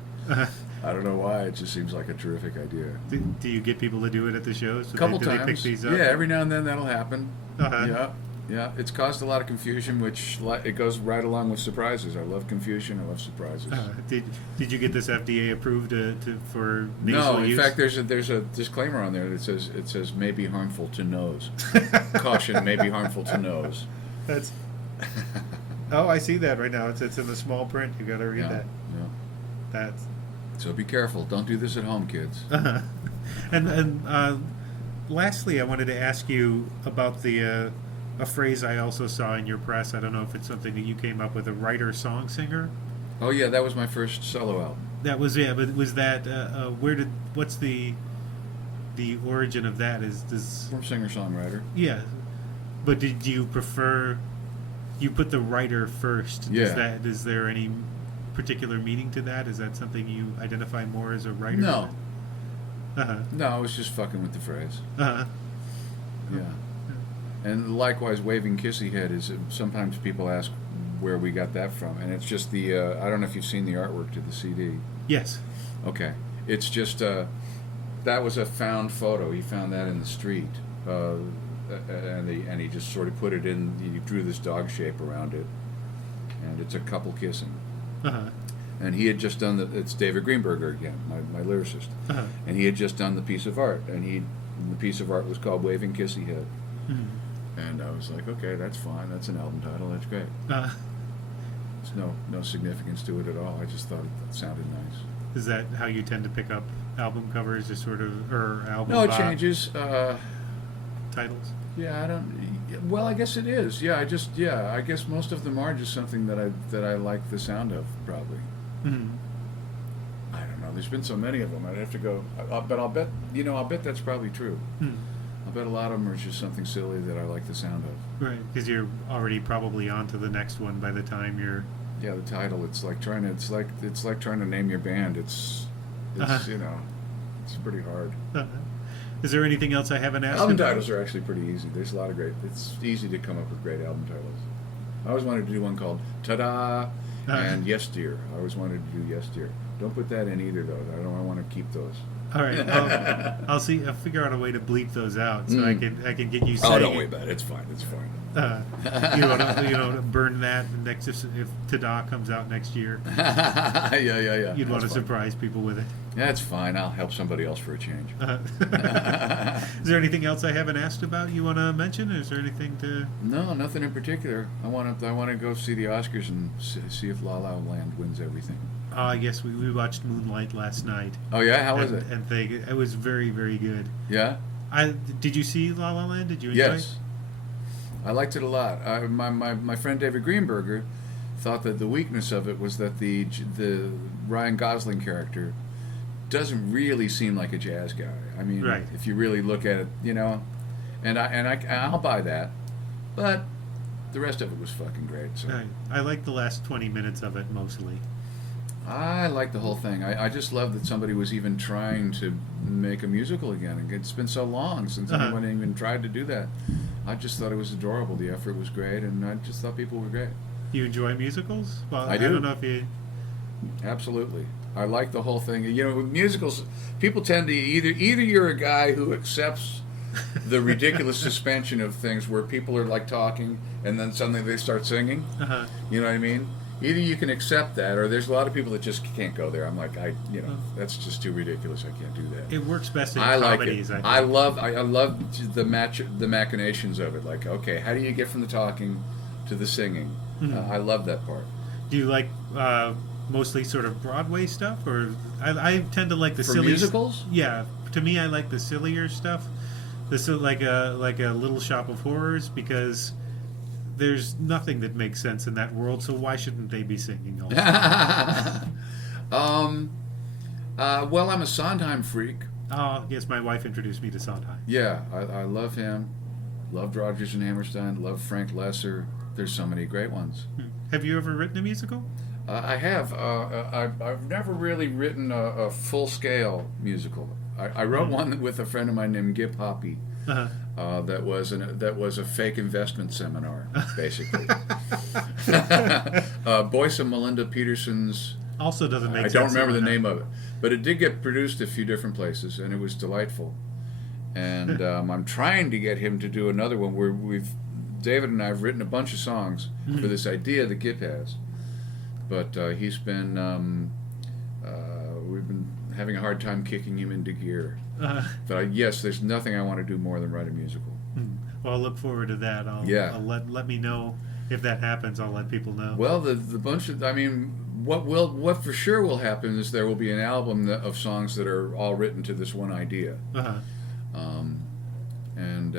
I don't know why. It just seems like a terrific idea. Do you get people to do it at the shows? A couple times. They pick these up? Yeah, every now and then that'll happen. Yeah. It's caused a lot of confusion, which it goes right along with surprises. I love confusion. I love surprises. Did you get this FDA approved for nasal use? No, in fact, there's a disclaimer on there that says may be harmful to nose. Caution, may be harmful to nose. That's. Oh, I see that right now. It's in the small print. You got to read that. Yeah. That's. So be careful. Don't do this at home, kids. And lastly, I wanted to ask you about the a phrase I also saw in your press. I don't know if it's something that you came up with. A writer-song-singer. Oh yeah, that was my first solo album. That was but was that what's the origin of that? From singer-songwriter. Yeah, but did you prefer? You put the writer first. Yeah. Is there any particular meaning to that? Is that something you identify more as a writer? No. No, I was just fucking with the phrase. Yeah. And likewise, waving kissy head is sometimes people ask where we got that from, and it's just the I don't know if you've seen the artwork to the CD. Yes. Okay. It's just that was a found photo. He found that in the street, and he just sort of put it in. He drew this dog shape around it, and it's a couple kissing. And he had just done it's David Greenberger again, my lyricist, and he had just done the piece of art, and the piece of art was called Waving Kissy Head. And I was like, okay, that's fine. That's an album title. That's great. There's no significance to it at all. I just thought it sounded nice. Is that how you tend to pick up album covers, just sort of, or album? No, it changes. Titles. Yeah, I don't. Well, I guess it is. Yeah, I guess most of them are just something that I like the sound of, probably. I don't know. There's been so many of them. I'd have to go. But I'll bet that's probably true. I bet a lot of them are just something silly that I like the sound of. Right, because you're already probably on to the next one by the time you're... Yeah, the title. It's like trying to name your band. It's you know, it's pretty hard. Is there anything else I haven't asked? Album titles are actually pretty easy. There's a lot of great. It's easy to come up with great album titles. I always wanted to do one called "Ta-da" and "Yes Dear." I always wanted to do "Yes Dear." Don't put that in either, though. I want to keep those. All right, I'll see. I'll figure out a way to bleep those out so I can get you. Oh, don't worry about it. It's fine. It's fine. You know, to burn that next if Ta-da comes out next year. Yeah. You'd want to surprise people with it. That's fine. I'll help somebody else for a change. Is there anything else I haven't asked about you want to mention? Is there anything to? No, nothing in particular. I want to go see the Oscars and see if La La Land wins everything. I guess we watched Moonlight last night. Oh yeah, how was it? And it was very, very good. Yeah. Did you see La La Land? Did you enjoy Yes. it? I liked it a lot. My friend David Greenberger thought that the weakness of it was that the Ryan Gosling character doesn't really seem like a jazz guy. I mean, right. If you really look at it, you know, and I'll buy that, but the rest of it was fucking great. So I liked the last 20 minutes of it mostly. I like the whole thing. I just love that somebody was even trying to make a musical again. It's been so long since anyone even tried to do that. I just thought it was adorable. The effort was great, and I just thought people were great. You enjoy musicals? Well, I do. I don't know if you... Absolutely. I like the whole thing. You know, with musicals, people tend to either you're a guy who accepts the ridiculous suspension of things where people are like talking and then suddenly they start singing. You know what I mean? Either you can accept that, or there's a lot of people that just can't go there. I'm like, that's just too ridiculous. I can't do that. It works best in comedies. I think. I love the machinations of it. Like, okay, how do you get from the talking to the singing? I love that part. Do you like mostly sort of Broadway stuff, or I tend to like the silly musicals? Yeah, to me, I like the sillier stuff. This is like a Little Shop of Horrors, because there's nothing that makes sense in that world, so why shouldn't they be singing all the time? Well, I'm a Sondheim freak. Oh, yes, my wife introduced me to Sondheim. Yeah, I love him. Loved Rodgers and Hammerstein. Loved Frank Lesser. There's so many great ones. Have you ever written a musical? I have. I've never really written a full-scale musical. I wrote one with a friend of mine named Gip Hoppy. That was a fake investment seminar, basically. Boyce and Melinda Peterson's. Also doesn't make sense. I don't remember the name of it, but it did get produced a few different places, and it was delightful. And I'm trying to get him to do another one where David and I have written a bunch of songs for this idea that Gip has, but he's been we've been having a hard time kicking him into gear. But yes, there's nothing I want to do more than write a musical. Well, I'll look forward to that. I'll let me know if that happens. I'll let people know. Well, the bunch of, I mean, what for sure will happen is there will be an album of songs that are all written to this one idea, and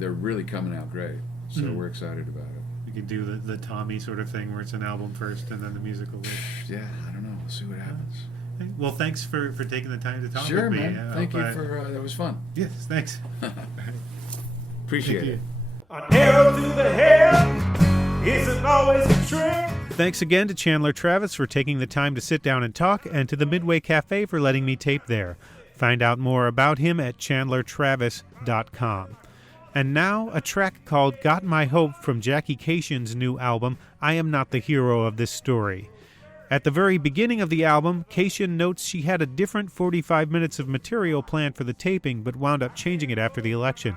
they're really coming out great. So we're excited about it. You could do the Tommy sort of thing where it's an album first and then the musical later. Yeah, I don't know. We'll see what happens. Well, thanks for taking the time to talk with me. Sure, man. Thank you for that was fun. Yes, thanks. Appreciate it. An arrow to the head isn't always a trick. Thanks again to Chandler Travis for taking the time to sit down and talk, and to the Midway Cafe for letting me tape there. Find out more about him at chandlertravis.com. And now, a track called Got My Hope from Jackie Kashian's new album, I Am Not the Hero of This Story. At the very beginning of the album, Kashian notes she had a different 45 minutes of material planned for the taping, but wound up changing it after the election.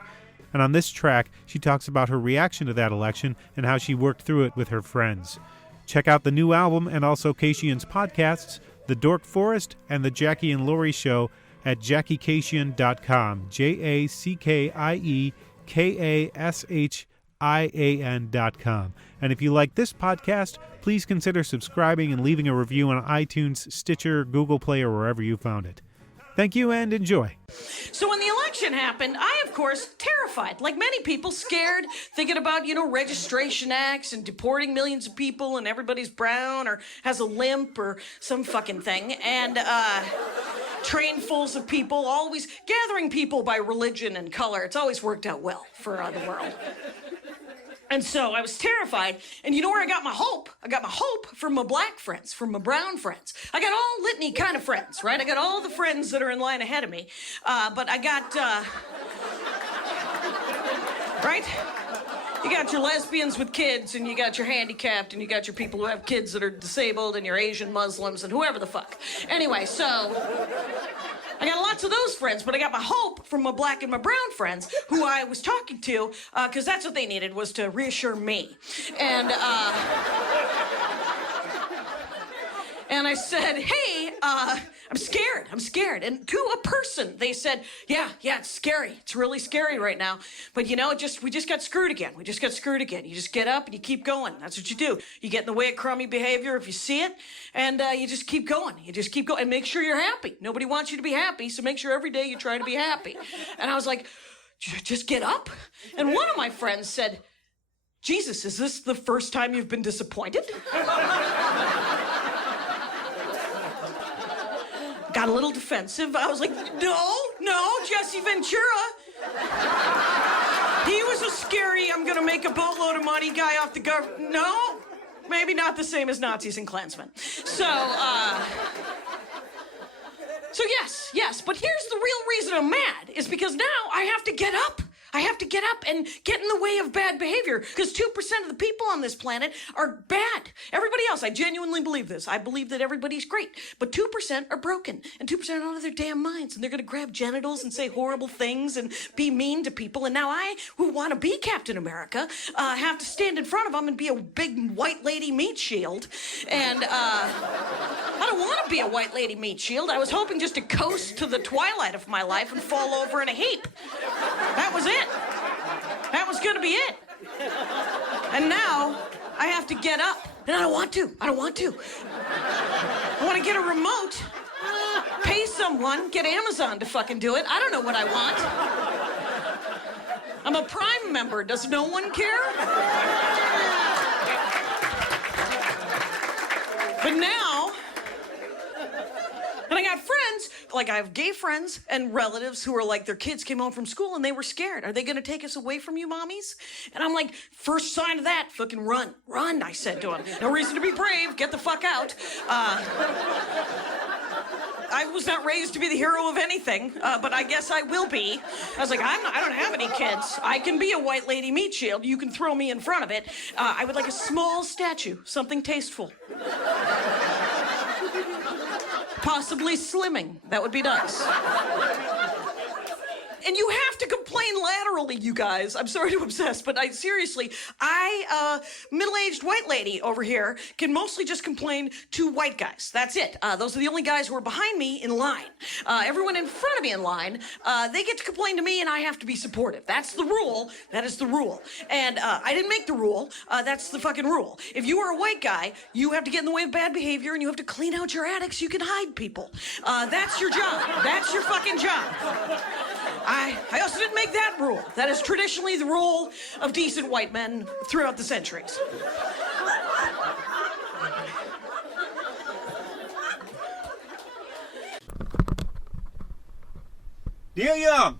And on this track, she talks about her reaction to that election and how she worked through it with her friends. Check out the new album and also Kashian's podcasts, The Dork Forest and The Jackie and Laurie Show at JackieKashian.com, JackieKashian.com. And if you like this podcast, please consider subscribing and leaving a review on iTunes, Stitcher, Google Play, or wherever you found it. Thank you and enjoy. So when the election happened, I, of course, terrified, like many people, scared, thinking about, registration acts and deporting millions of people and everybody's brown or has a limp or some fucking thing. And trainfuls of people, always gathering people by religion and color. It's always worked out well for the world. And so I was terrified, and you know where I got my hope? I got my hope from my black friends, from my brown friends. I got all litany kind of friends, right? I got all the friends that are in line ahead of me, but I got, right? You got your lesbians with kids, and you got your handicapped, and you got your people who have kids that are disabled, and your Asian Muslims, and whoever the fuck. Anyway, so I got lots of those friends, but I got my hope from my black and my brown friends who I was talking to, because that's what they needed, was to reassure me. And I said, hey, I'm scared. And to a person, they said, yeah, it's scary. It's really scary right now. But we just got screwed again. You just get up and you keep going. That's what you do. You get in the way of crummy behavior if you see it, and you just keep going. And make sure you're happy. Nobody wants you to be happy, so make sure every day you try to be happy. And I was like, just get up? And one of my friends said, Jesus, is this the first time you've been disappointed? Got a little defensive. I was like, no, Jesse Ventura. He was a scary, I'm gonna make a boatload of money guy off the government. No, maybe not the same as Nazis and Klansmen. So yes, but here's the real reason I'm mad, is because now I have to get up. I have to get up and get in the way of bad behavior, because 2% of the people on this planet are bad. Everybody else, I genuinely believe this. I believe that everybody's great, but 2% are broken, and 2% are out of their damn minds, and they're going to grab genitals and say horrible things and be mean to people, and now I, who want to be Captain America, have to stand in front of them and be a big white lady meat shield, and I don't want to be a white lady meat shield. I was hoping just to coast to the twilight of my life and fall over in a heap. That was it. That was gonna be it. And now I have to get up. And I don't want to. I want to get a remote, pay someone, get Amazon to fucking do it. I don't know what I want. I'm a Prime member. Does no one care? But now, and I got friends, like I have gay friends and relatives who are like, their kids came home from school and they were scared. Are they going to take us away from you, mommies? And I'm like, first sign of that, fucking run, I said to them. No reason to be brave, get the fuck out. I was not raised to be the hero of anything, but I guess I will be. I was like, I don't have any kids. I can be a white lady meat shield. You can throw me in front of it. I would like a small statue, something tasteful. Possibly slimming. That would be nice. And you have to complain laterally, you guys. I'm sorry to obsess, but seriously, middle-aged white lady over here, can mostly just complain to white guys. That's it. Those are the only guys who are behind me in line. Everyone in front of me in line, they get to complain to me, and I have to be supportive. That's the rule. That is the rule. And I didn't make the rule. That's the fucking rule. If you are a white guy, you have to get in the way of bad behavior, and you have to clean out your attic so you can hide people. That's your job. That's your fucking job. I also didn't make that rule. That is traditionally the rule of decent white men throughout the centuries. Dear Young,